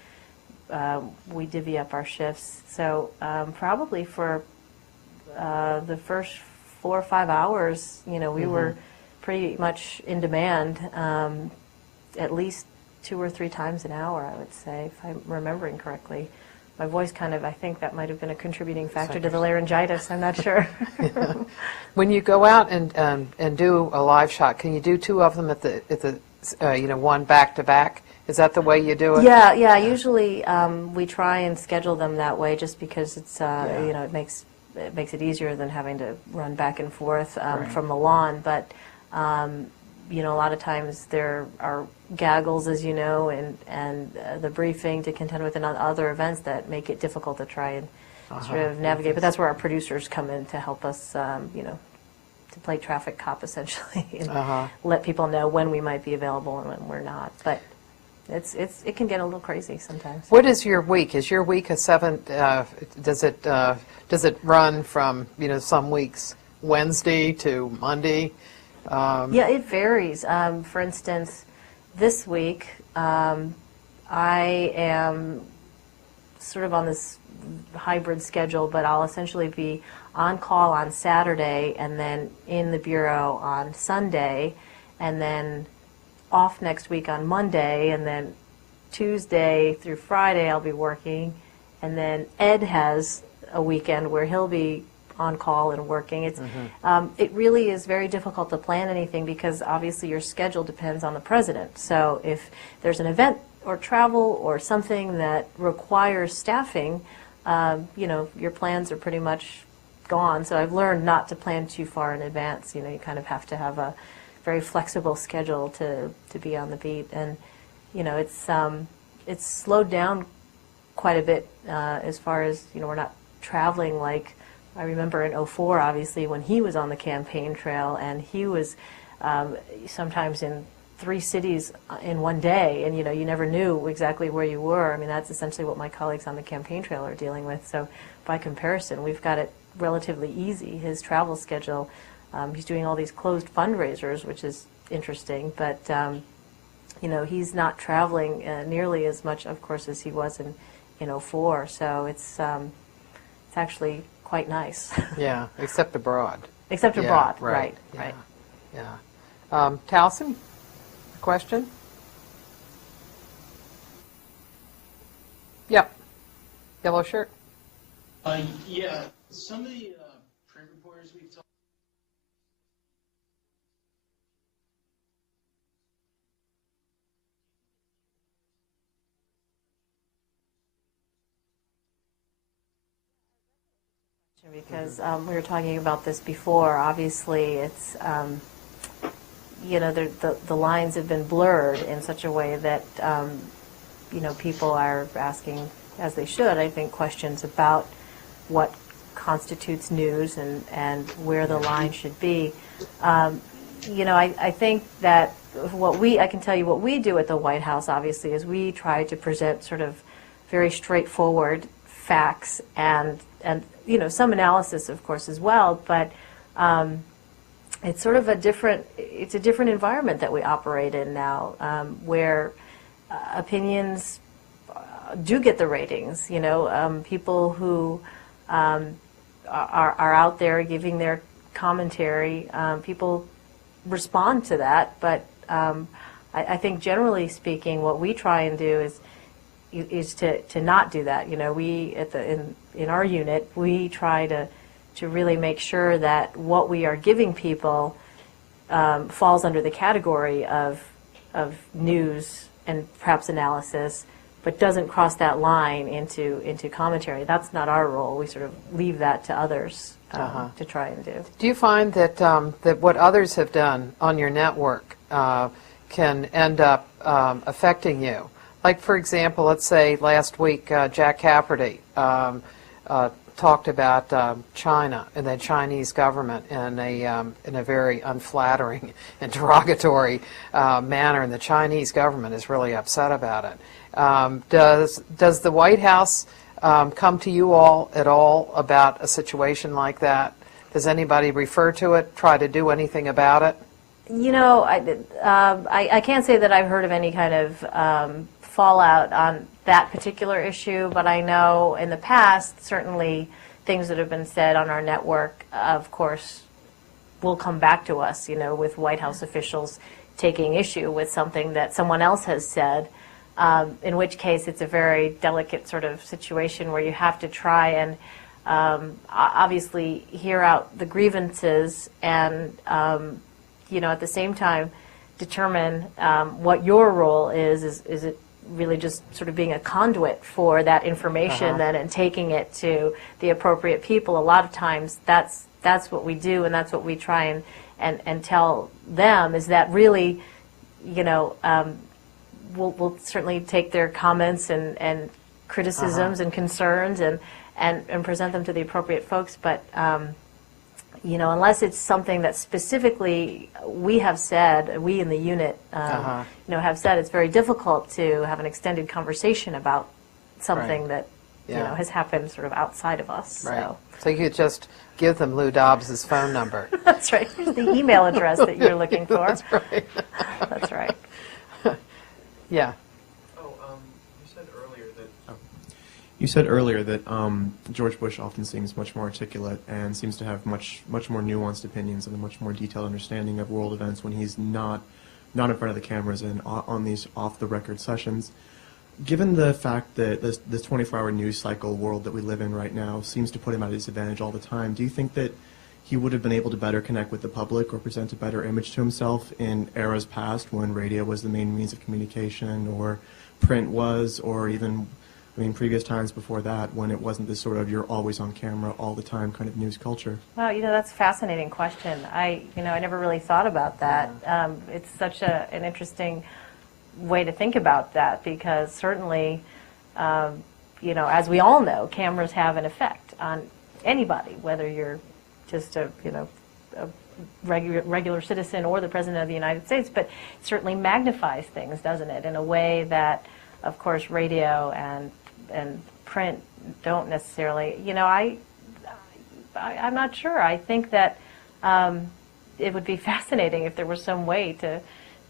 we divvy up our shifts. So probably for the first 4 or 5 hours, we were pretty much in demand, at least 2 or 3 times an hour, I would say, if I'm remembering correctly. My voice I think that might have been a contributing factor to the laryngitis. I'm not sure. When you go out and do a live shot, can you do 2 of them at the one back to back? Is that the way you do it? Yeah. Usually we try and schedule them that way, just because it's it makes it easier than having to run back and forth from the lawn. But a lot of times there are gaggles, as you know, and the briefing to contend with, and other events that make it difficult to try and sort of navigate. But that's where our producers come in to help us, to play traffic cop, essentially, and let people know when we might be available and when we're not. But it can get a little crazy sometimes. What is your week? Is your week a 7? Does it run from some weeks Wednesday to Monday? Yeah, it varies. For instance, this week I am sort of on this hybrid schedule, but I'll essentially be on call on Saturday and then in the bureau on Sunday, and then off next week on Monday, and then Tuesday through Friday I'll be working, and then Ed has a weekend where he'll be on call and working. It's it really is very difficult to plan anything, because obviously your schedule depends on the president. So if there's an event or travel or something that requires staffing, your plans are pretty much gone. So I've learned not to plan too far in advance. You kind of have to have a very flexible schedule to be on the beat, and it's slowed down quite a bit as far as we're not traveling like I remember in '04, obviously, when he was on the campaign trail, and he was sometimes in 3 cities in one day, and you never knew exactly where you were. I mean, that's essentially what my colleagues on the campaign trail are dealing with. So by comparison, we've got it relatively easy. His travel schedule, he's doing all these closed fundraisers, which is interesting, but he's not traveling nearly as much, of course, as he was in '04. So it's actually quite nice. Yeah, except abroad. Except abroad, right. Yeah. Towson? question? Yep. Yellow shirt. Yeah, some of the print reporters we've talked. Because we were talking about this before. Obviously, it's the lines have been blurred in such a way that people are asking, as they should, I think, questions about what constitutes news and where the line should be. I think that I can tell you what we do at the White House, obviously, is we try to present sort of very straightforward facts and some analysis, of course, as well, but it's sort of a different environment that we operate in now, where opinions do get the ratings. People who are out there giving their commentary, people respond to that, but I think generally speaking, what we try and do is to not do that. We in our unit, we try to really make sure that what we are giving people falls under the category of news and perhaps analysis, but doesn't cross that line into commentary. That's not our role. We sort of leave that to others to try and do. Do you find that that what others have done on your network can end up affecting you? Like, for example, let's say last week Jack Cafferty talked about China and the Chinese government in a very unflattering and derogatory manner, and the Chinese government is really upset about it. Does the White House come to you all at all about a situation like that? Does anybody refer to it, try to do anything about it? I can't say that I've heard of any kind of fallout on that particular issue, but I know in the past, certainly things that have been said on our network, of course, will come back to us, with White House officials taking issue with something that someone else has said, in which case it's a very delicate sort of situation where you have to try and obviously hear out the grievances and, at the same time determine what your role is. Is it really just sort of being a conduit for that information then and taking it to the appropriate people? A lot of times that's what we do, and that's what we try and tell them, is that really, we'll certainly take their comments and criticisms and concerns and present them to the appropriate folks, but unless it's something that specifically we have said, we in the unit, have said, it's very difficult to have an extended conversation about something that has happened sort of outside of us. Right. So you could just give them Lou Dobbs's phone number. That's right. Here's the email address that you're looking for. That's right. That's right. Yeah. You said earlier that George Bush often seems much more articulate and seems to have much more nuanced opinions and a much more detailed understanding of world events when he's not in front of the cameras and on these off-the-record sessions. Given the fact that this 24-hour news cycle world that we live in right now seems to put him at a disadvantage all the time, do you think that he would have been able to better connect with the public or present a better image to himself in eras past when radio was the main means of communication, or print was, or even previous times before that, when it wasn't this sort of you're always on camera all the time kind of news culture? Well, that's a fascinating question. I never really thought about that. It's such an interesting way to think about that, because certainly, as we all know, cameras have an effect on anybody, whether you're just a regular citizen or the President of the United States, but it certainly magnifies things, doesn't it, in a way that, of course, radio and print don't necessarily. I'm not sure. I think that it would be fascinating if there was some way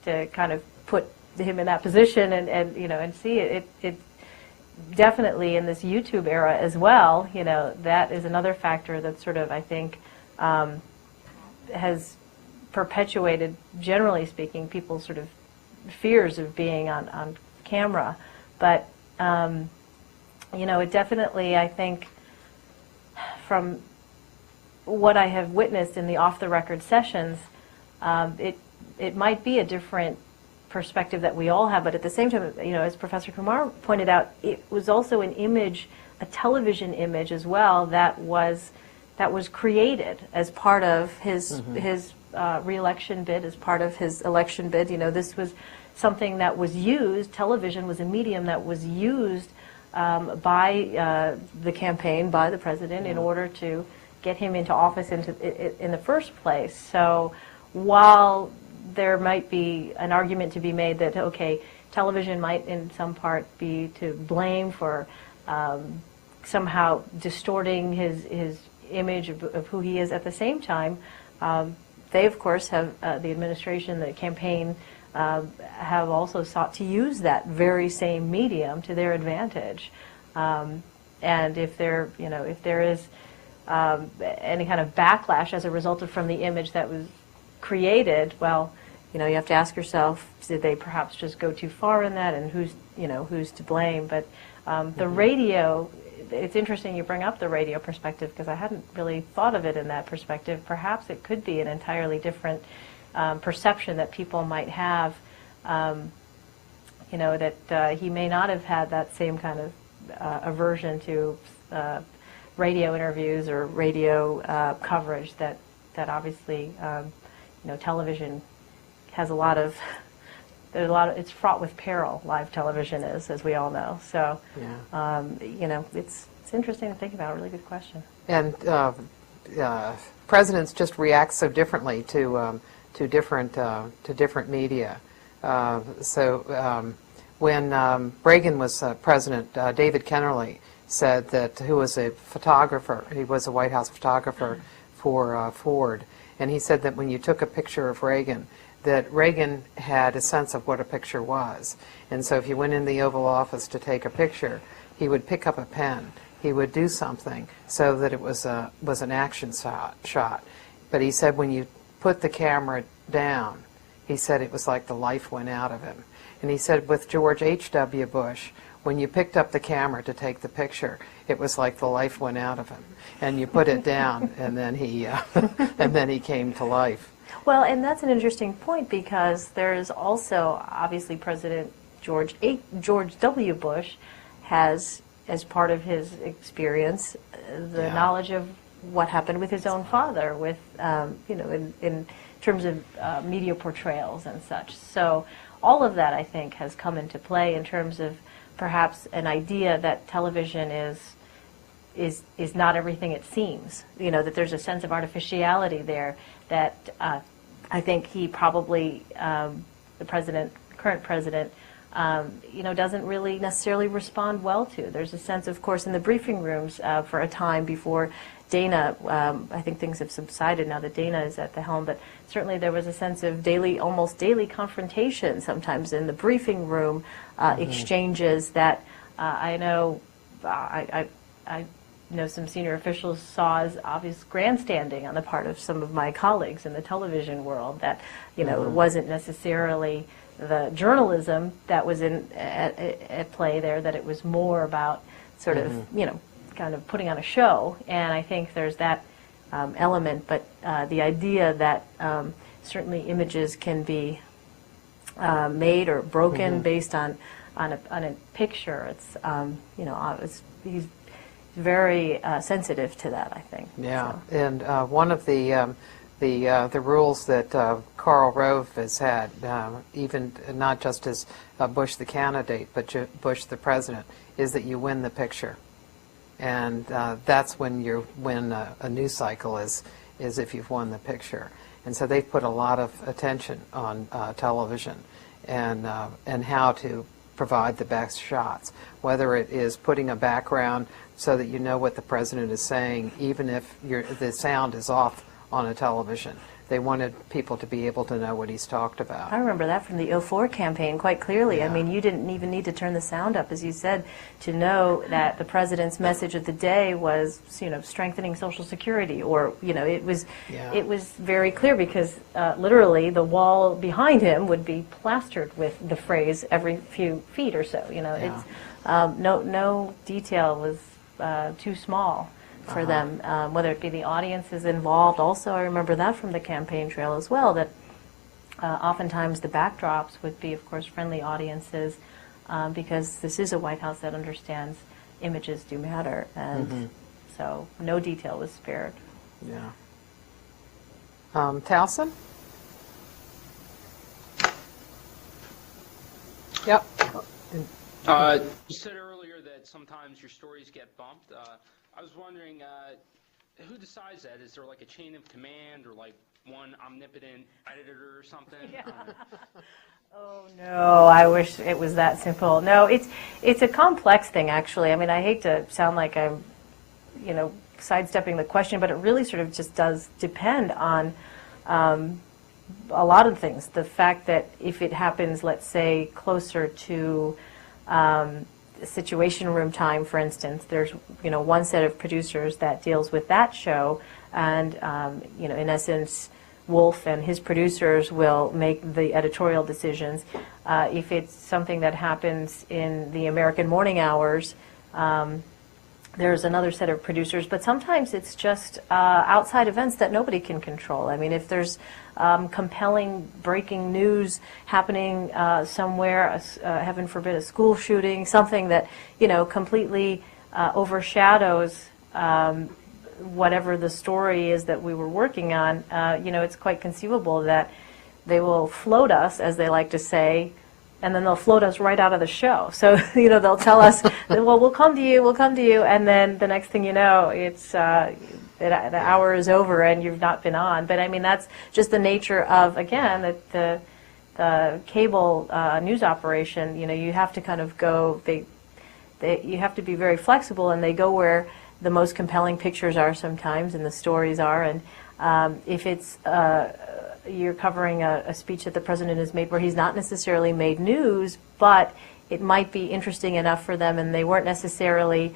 to kind of put him in that position and see it. It definitely in this YouTube era as well. That is another factor that sort of, I think, has perpetuated, generally speaking, people sort of fears of being on camera. But, it definitely, I think, from what I have witnessed in the off-the-record sessions, it might be a different perspective that we all have, but at the same time, as Professor Kumar pointed out, it was also an image, a television image as well, that was created as part of his re-election bid, as part of his election bid. This was something that was used. Television was a medium that was used by the campaign, by the president, in order to get him into office in the first place. So while there might be an argument to be made that, okay, television might in some part be to blame for somehow distorting his image of who he is, at the same time, they, of course, have, the administration, the campaign, have also sought to use that very same medium to their advantage. And if there is any kind of backlash as a result from the image that was created, well, you have to ask yourself, did they perhaps just go too far in that, and who's to blame? But the radio, it's interesting you bring up the radio perspective, because I hadn't really thought of it in that perspective. Perhaps it could be an entirely different perception that people might have, that he may not have had that same kind of aversion to radio interviews or radio coverage that obviously, television has it's fraught with peril. Live television is, as we all know. So, it's interesting to think about. A really good question. And presidents just react so differently to different media. When Reagan was president, David Kennerly said that, who was a photographer, he was a White House photographer for Ford, and he said that when you took a picture of Reagan, that Reagan had a sense of what a picture was. And so if you went in the Oval Office to take a picture, he would pick up a pen, he would do something so that it was an action shot. But he said when you put the camera down, he said it was like the life went out of him. And he said with George H.W. Bush, when you picked up the camera to take the picture, it was like the life went out of him. And you put it down, and then he came to life. Well, and that's an interesting point, because there's also, obviously, President George W. Bush has, as part of his experience, the knowledge of what happened with his own father, with, in terms of media portrayals and such. So all of that, I think, has come into play in terms of perhaps an idea that television is not everything it seems. That there's a sense of artificiality there that I think he probably, the current president, doesn't really necessarily respond well to. There's a sense, of course, in the briefing rooms for a time before Dana, I think things have subsided now that Dana is at the helm, but certainly there was a sense of almost daily confrontation sometimes in the briefing room, exchanges that I know some senior officials saw as obvious grandstanding on the part of some of my colleagues in the television world, that it wasn't necessarily the journalism that was at play there, that it was more about sort of kind of putting on a show. And I think there's that element, but the idea that certainly images can be made or broken based on a picture, it's he's very sensitive to that, I think. Yeah, so. And one of the rules that Karl Rove has had, even not just as Bush the candidate, but Bush the president, is that you win the picture. And that's when a news cycle is if you've won the picture. And so they've put a lot of attention on television and how to provide the best shots, whether it is putting a background so that you know what the president is saying, even if the sound is off on a television. they wanted people to be able to know what he's talked about. I remember that from the '04 campaign quite clearly. Yeah. I mean, you didn't even need to turn the sound up, as you said, to know that the president's message of the day was, strengthening Social Security, or, it was very clear because literally the wall behind him would be plastered with the phrase every few feet or so. It's no detail was too small for them, whether it be the audiences involved. Also, I remember that from the campaign trail as well, that oftentimes the backdrops would be, of course, friendly audiences, because this is a White House that understands images do matter, and so no detail was spared. Yeah. Towson? Yep. You said earlier that sometimes your stories get bumped. I was wondering, who decides that? Is there like a chain of command, or like one omnipotent editor or something? Yeah. Oh no, I wish it was that simple. No, it's a complex thing, actually. I mean, I hate to sound like I'm, sidestepping the question, but it really sort of just does depend on a lot of things. The fact that if it happens, let's say, closer to Situation Room time, for instance, there's one set of producers that deals with that show, and in essence, Wolf and his producers will make the editorial decisions. If it's something that happens in the American morning hours, there's another set of producers, but sometimes it's just outside events that nobody can control. I mean, if there's compelling breaking news happening somewhere, heaven forbid, a school shooting, something that, completely overshadows whatever the story is that we were working on, it's quite conceivable that they will float us, as they like to say, and then they'll float us right out of the show. So, they'll tell us, well, we'll come to you, and then the next thing you know, it's the hour is over and you've not been on. But I mean, that's just the nature of, again, the cable news operation. You have to kind of go, you have to be very flexible, and they go where the most compelling pictures are sometimes, and the stories are. And if it's you're covering a speech that the president has made where he's not necessarily made news, but it might be interesting enough for them, and they weren't necessarily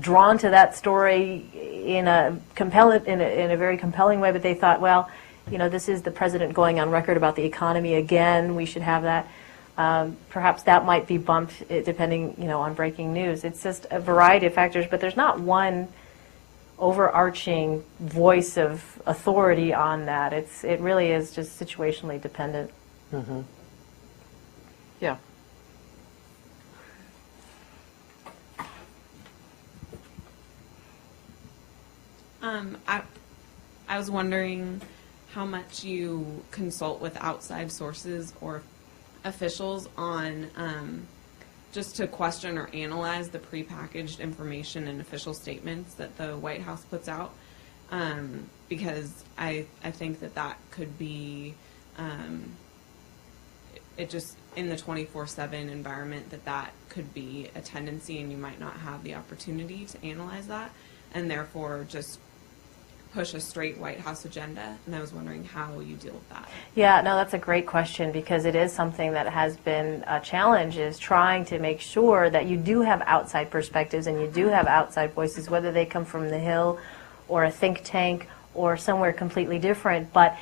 drawn to that story in a very compelling way, but they thought, well, this is the president going on record about the economy again, we should have that. Perhaps that might be bumped depending, on breaking news. It's just a variety of factors, but there's not one overarching voice of authority on that. It really is just situationally dependent. Mm-hmm. Yeah. I was wondering how much you consult with outside sources or officials on just to question or analyze the prepackaged information and official statements that the White House puts out, because I think that could be it just in the 24/7 environment that could be a tendency, and you might not have the opportunity to analyze that, and therefore just push a straight White House agenda. And I was wondering how you deal with that. Yeah, no, that's a great question, because it is something that has been a challenge, is trying to make sure that you do have outside perspectives and you do have outside voices, whether they come from the Hill or a think tank or somewhere completely different. But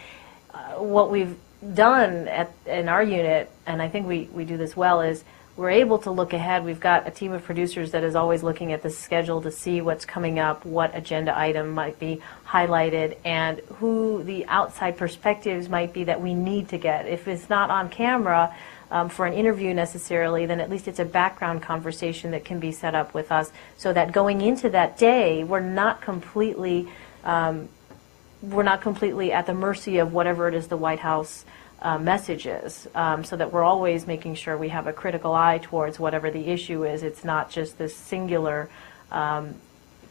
what we've done in our unit, and I think we do this well, is we're able to look ahead. We've got a team of producers that is always looking at the schedule to see what's coming up, what agenda item might be highlighted, and who the outside perspectives might be that we need to get. If it's not on camera for an interview necessarily, then at least it's a background conversation that can be set up with us, so that going into that day, we're not completely at the mercy of whatever it is the White House messages, so that we're always making sure we have a critical eye towards whatever the issue is. It's not just this singular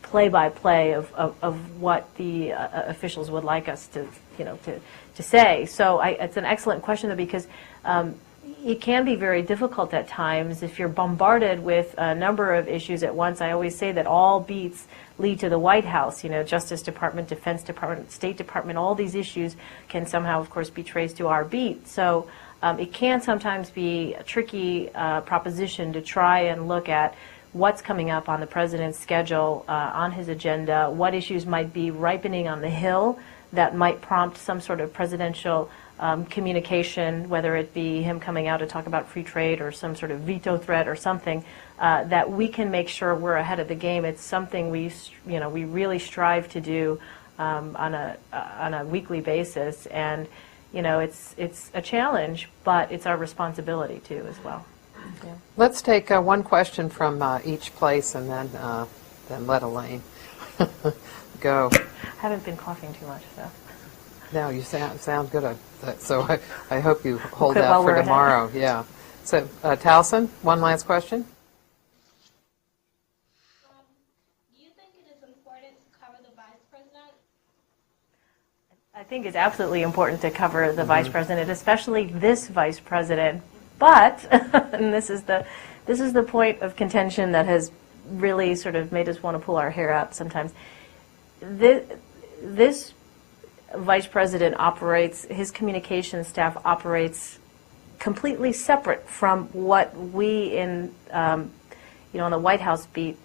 play-by-play of what the officials would like us to say. So it's an excellent question, though, because it can be very difficult at times if you're bombarded with a number of issues at once. I always say that all beats lead to the White House. Justice Department, Defense Department, State Department, all these issues can somehow, of course, be traced to our beat. So it can sometimes be a tricky proposition to try and look at what's coming up on the president's schedule, on his agenda, what issues might be ripening on the Hill that might prompt some sort of presidential communication, whether it be him coming out to talk about free trade or some sort of veto threat or something, that we can make sure we're ahead of the game. It's something we really strive to do on a weekly basis, and it's a challenge, but it's our responsibility too as well. Yeah. Let's take one question from each place, and then let Elaine go. I haven't been coughing too much, so. No, you sound good at that, so I hope you hold Good out while for we're tomorrow. Yeah. So, Taliesin, one last question. Do you think it is important to cover the vice president? I think it's absolutely important to cover the vice president, especially this vice president. But, and this is the point of contention that has really sort of made us want to pull our hair out sometimes. This vice president operates, his communications staff operates completely separate from what we on the White House beat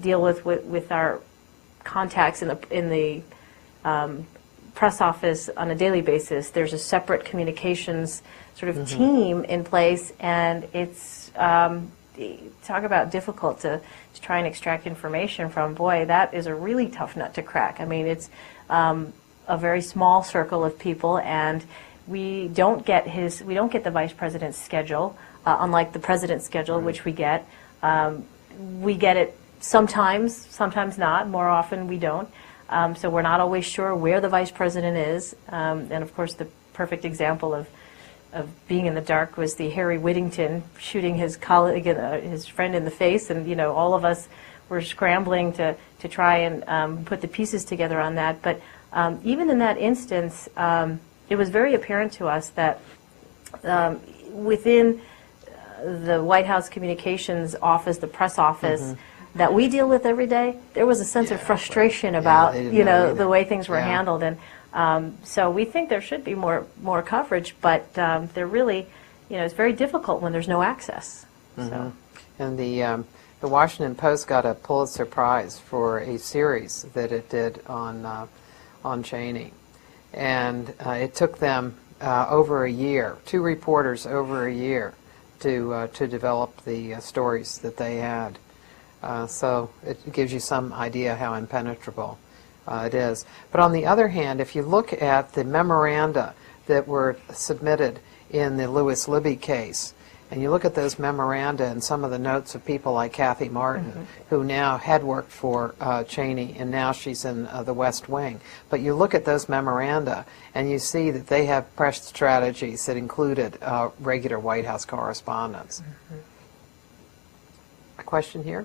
deal with our contacts in the press office on a daily basis. There's a separate communications sort of team in place, and it's talk about difficult to try and extract information from. Boy, that is a really tough nut to crack. I mean, it's a very small circle of people, and we don't get the vice president's schedule, unlike the president's schedule, which we get. We get it sometimes not. More often we don't. So we're not always sure where the vice president is. And of course, the perfect example of being in the dark was the Harry Whittington shooting his colleague, his friend in the face, and all of us were scrambling to try and put the pieces together on that. But even in that instance, it was very apparent to us that within the White House Communications Office, the press office, that we deal with every day, there was a sense of frustration about the way things were handled, and so we think there should be more coverage, but they're really, it's very difficult when there's no access. So. And the Washington Post got a Pulitzer Prize for a series that it did on Cheney, and it took them over a year, 2 reporters over a year, to develop the stories that they had. So it gives you some idea how impenetrable it is. But on the other hand, if you look at the memoranda that were submitted in the Lewis Libby case, and you look at those memoranda and some of the notes of people like Kathy Martin, who now had worked for Cheney, and now she's in the West Wing. But you look at those memoranda, and you see that they have press strategies that included regular White House correspondence. A question here?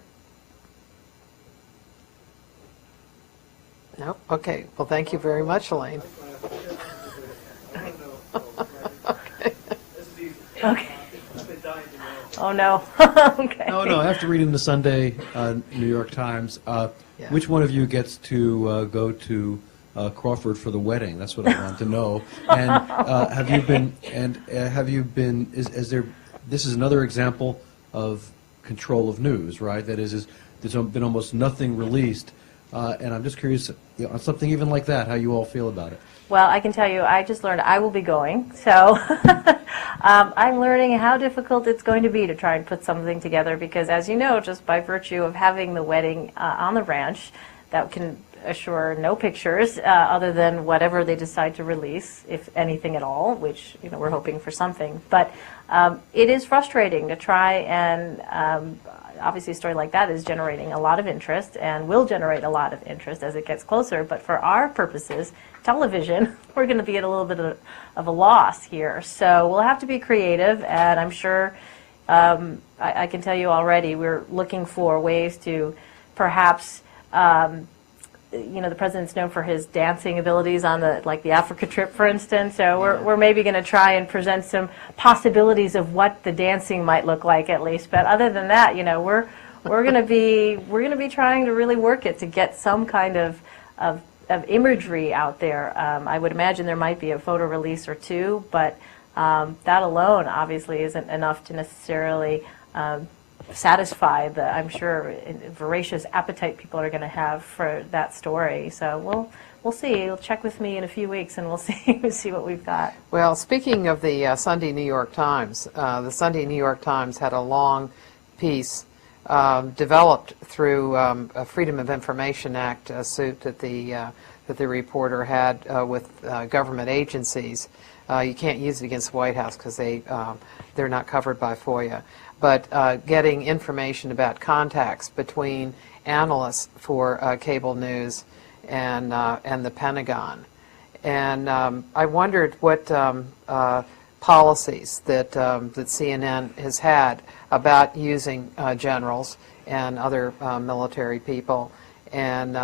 No? Okay. Well, thank you very much, Elaine. Okay. Oh, no. Okay. No, after reading the Sunday New York Times, which one of you gets to go to Crawford for the wedding? That's what I want to know. And have you been, is there, this is another example of control of news, right? That is there's been almost nothing released. And I'm just curious, on something even like that, how you all feel about it. Well, I can tell you, I just learned I will be going, so I'm learning how difficult it's going to be to try and put something together, because as you know, just by virtue of having the wedding on the ranch, that can assure no pictures other than whatever they decide to release, if anything at all, which we're hoping for something. But it is frustrating to try and obviously a story like that is generating a lot of interest and will generate a lot of interest as it gets closer. But for our purposes, television, we're going to be at a little bit of a loss here. So we'll have to be creative, and I'm sure I can tell you already we're looking for ways to perhaps the president's known for his dancing abilities on the Africa trip, for instance. So we're maybe going to try and present some possibilities of what the dancing might look like, at least. But other than that, we're going to be trying to really work it to get some kind of imagery out there. I would imagine there might be a photo release or two, but that alone obviously isn't enough to necessarily satisfy the, I'm sure, voracious appetite people are going to have for that story. So we'll see. You'll check with me in a few weeks, and we'll see what we've got. Well, speaking of the Sunday New York Times, the Sunday New York Times had a long piece developed through a Freedom of Information Act suit that the reporter had with government agencies. You can't use it against the White House because they're not covered by FOIA. But getting information about contacts between analysts for cable news and the Pentagon. And I wondered what policies that CNN has had about using generals and other military people, and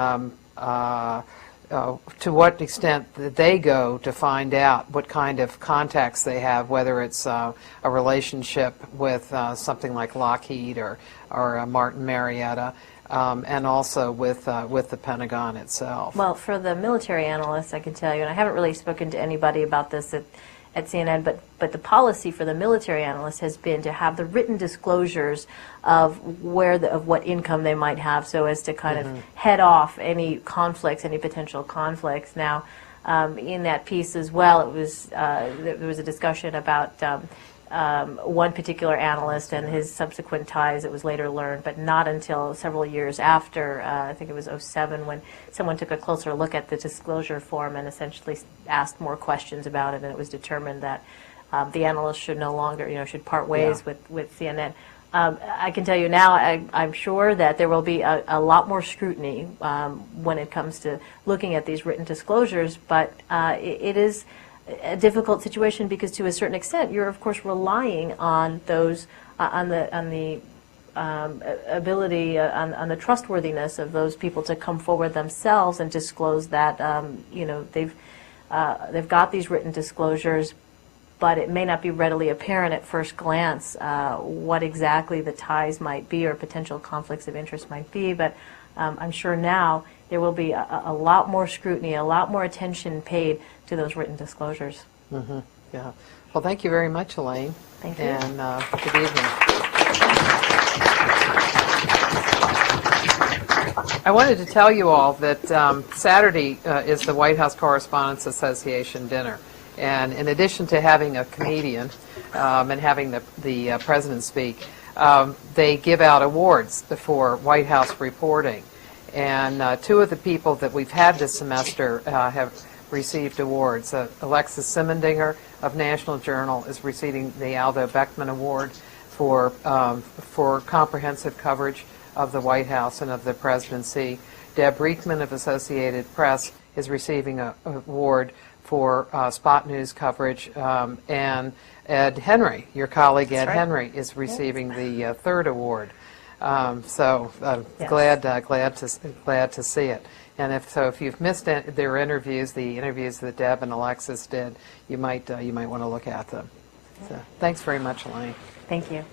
to what extent that they go to find out what kind of contacts they have, whether it's a relationship with something like Lockheed or Martin Marietta, and also with the Pentagon itself. Well, for the military analysts, I can tell you, and I haven't really spoken to anybody about this at CNN, but the policy for the military analysts has been to have the written disclosures of what income they might have, so as to kind of head off any conflicts, any potential conflicts. Now, in that piece as well, there was a discussion about one particular analyst and his subsequent ties, it was later learned, but not until several years after, I think it was 2007, when someone took a closer look at the disclosure form and essentially asked more questions about it, and it was determined that the analyst should no longer, should part ways with CNN. I can tell you now, I'm sure that there will be a lot more scrutiny when it comes to looking at these written disclosures, but it is a difficult situation because, to a certain extent, you're of course relying on those on the ability, on the trustworthiness of those people to come forward themselves and disclose that they've got these written disclosures, but it may not be readily apparent at first glance what exactly the ties might be or potential conflicts of interest might be. But I'm sure now there will be a lot more scrutiny, a lot more attention paid to those written disclosures. Mm-hmm. Yeah. Well, thank you very much, Elaine. Thank you. And good evening. I wanted to tell you all that Saturday is the White House Correspondents Association dinner. And in addition to having a comedian and having the president speak, they give out awards for White House reporting. And two of the people that we've had this semester have received awards. Alexis Simendinger of National Journal is receiving the Aldo Beckman Award for comprehensive coverage of the White House and of the presidency. Deb Reekman of Associated Press is receiving an award for spot news coverage, and Ed Henry, your colleague Ed Henry, is receiving the third award. So Yes. glad to see it. And if you've missed their interviews, the interviews that Deb and Alexis did, you might want to look at them. So thanks very much, Elaine. Thank you.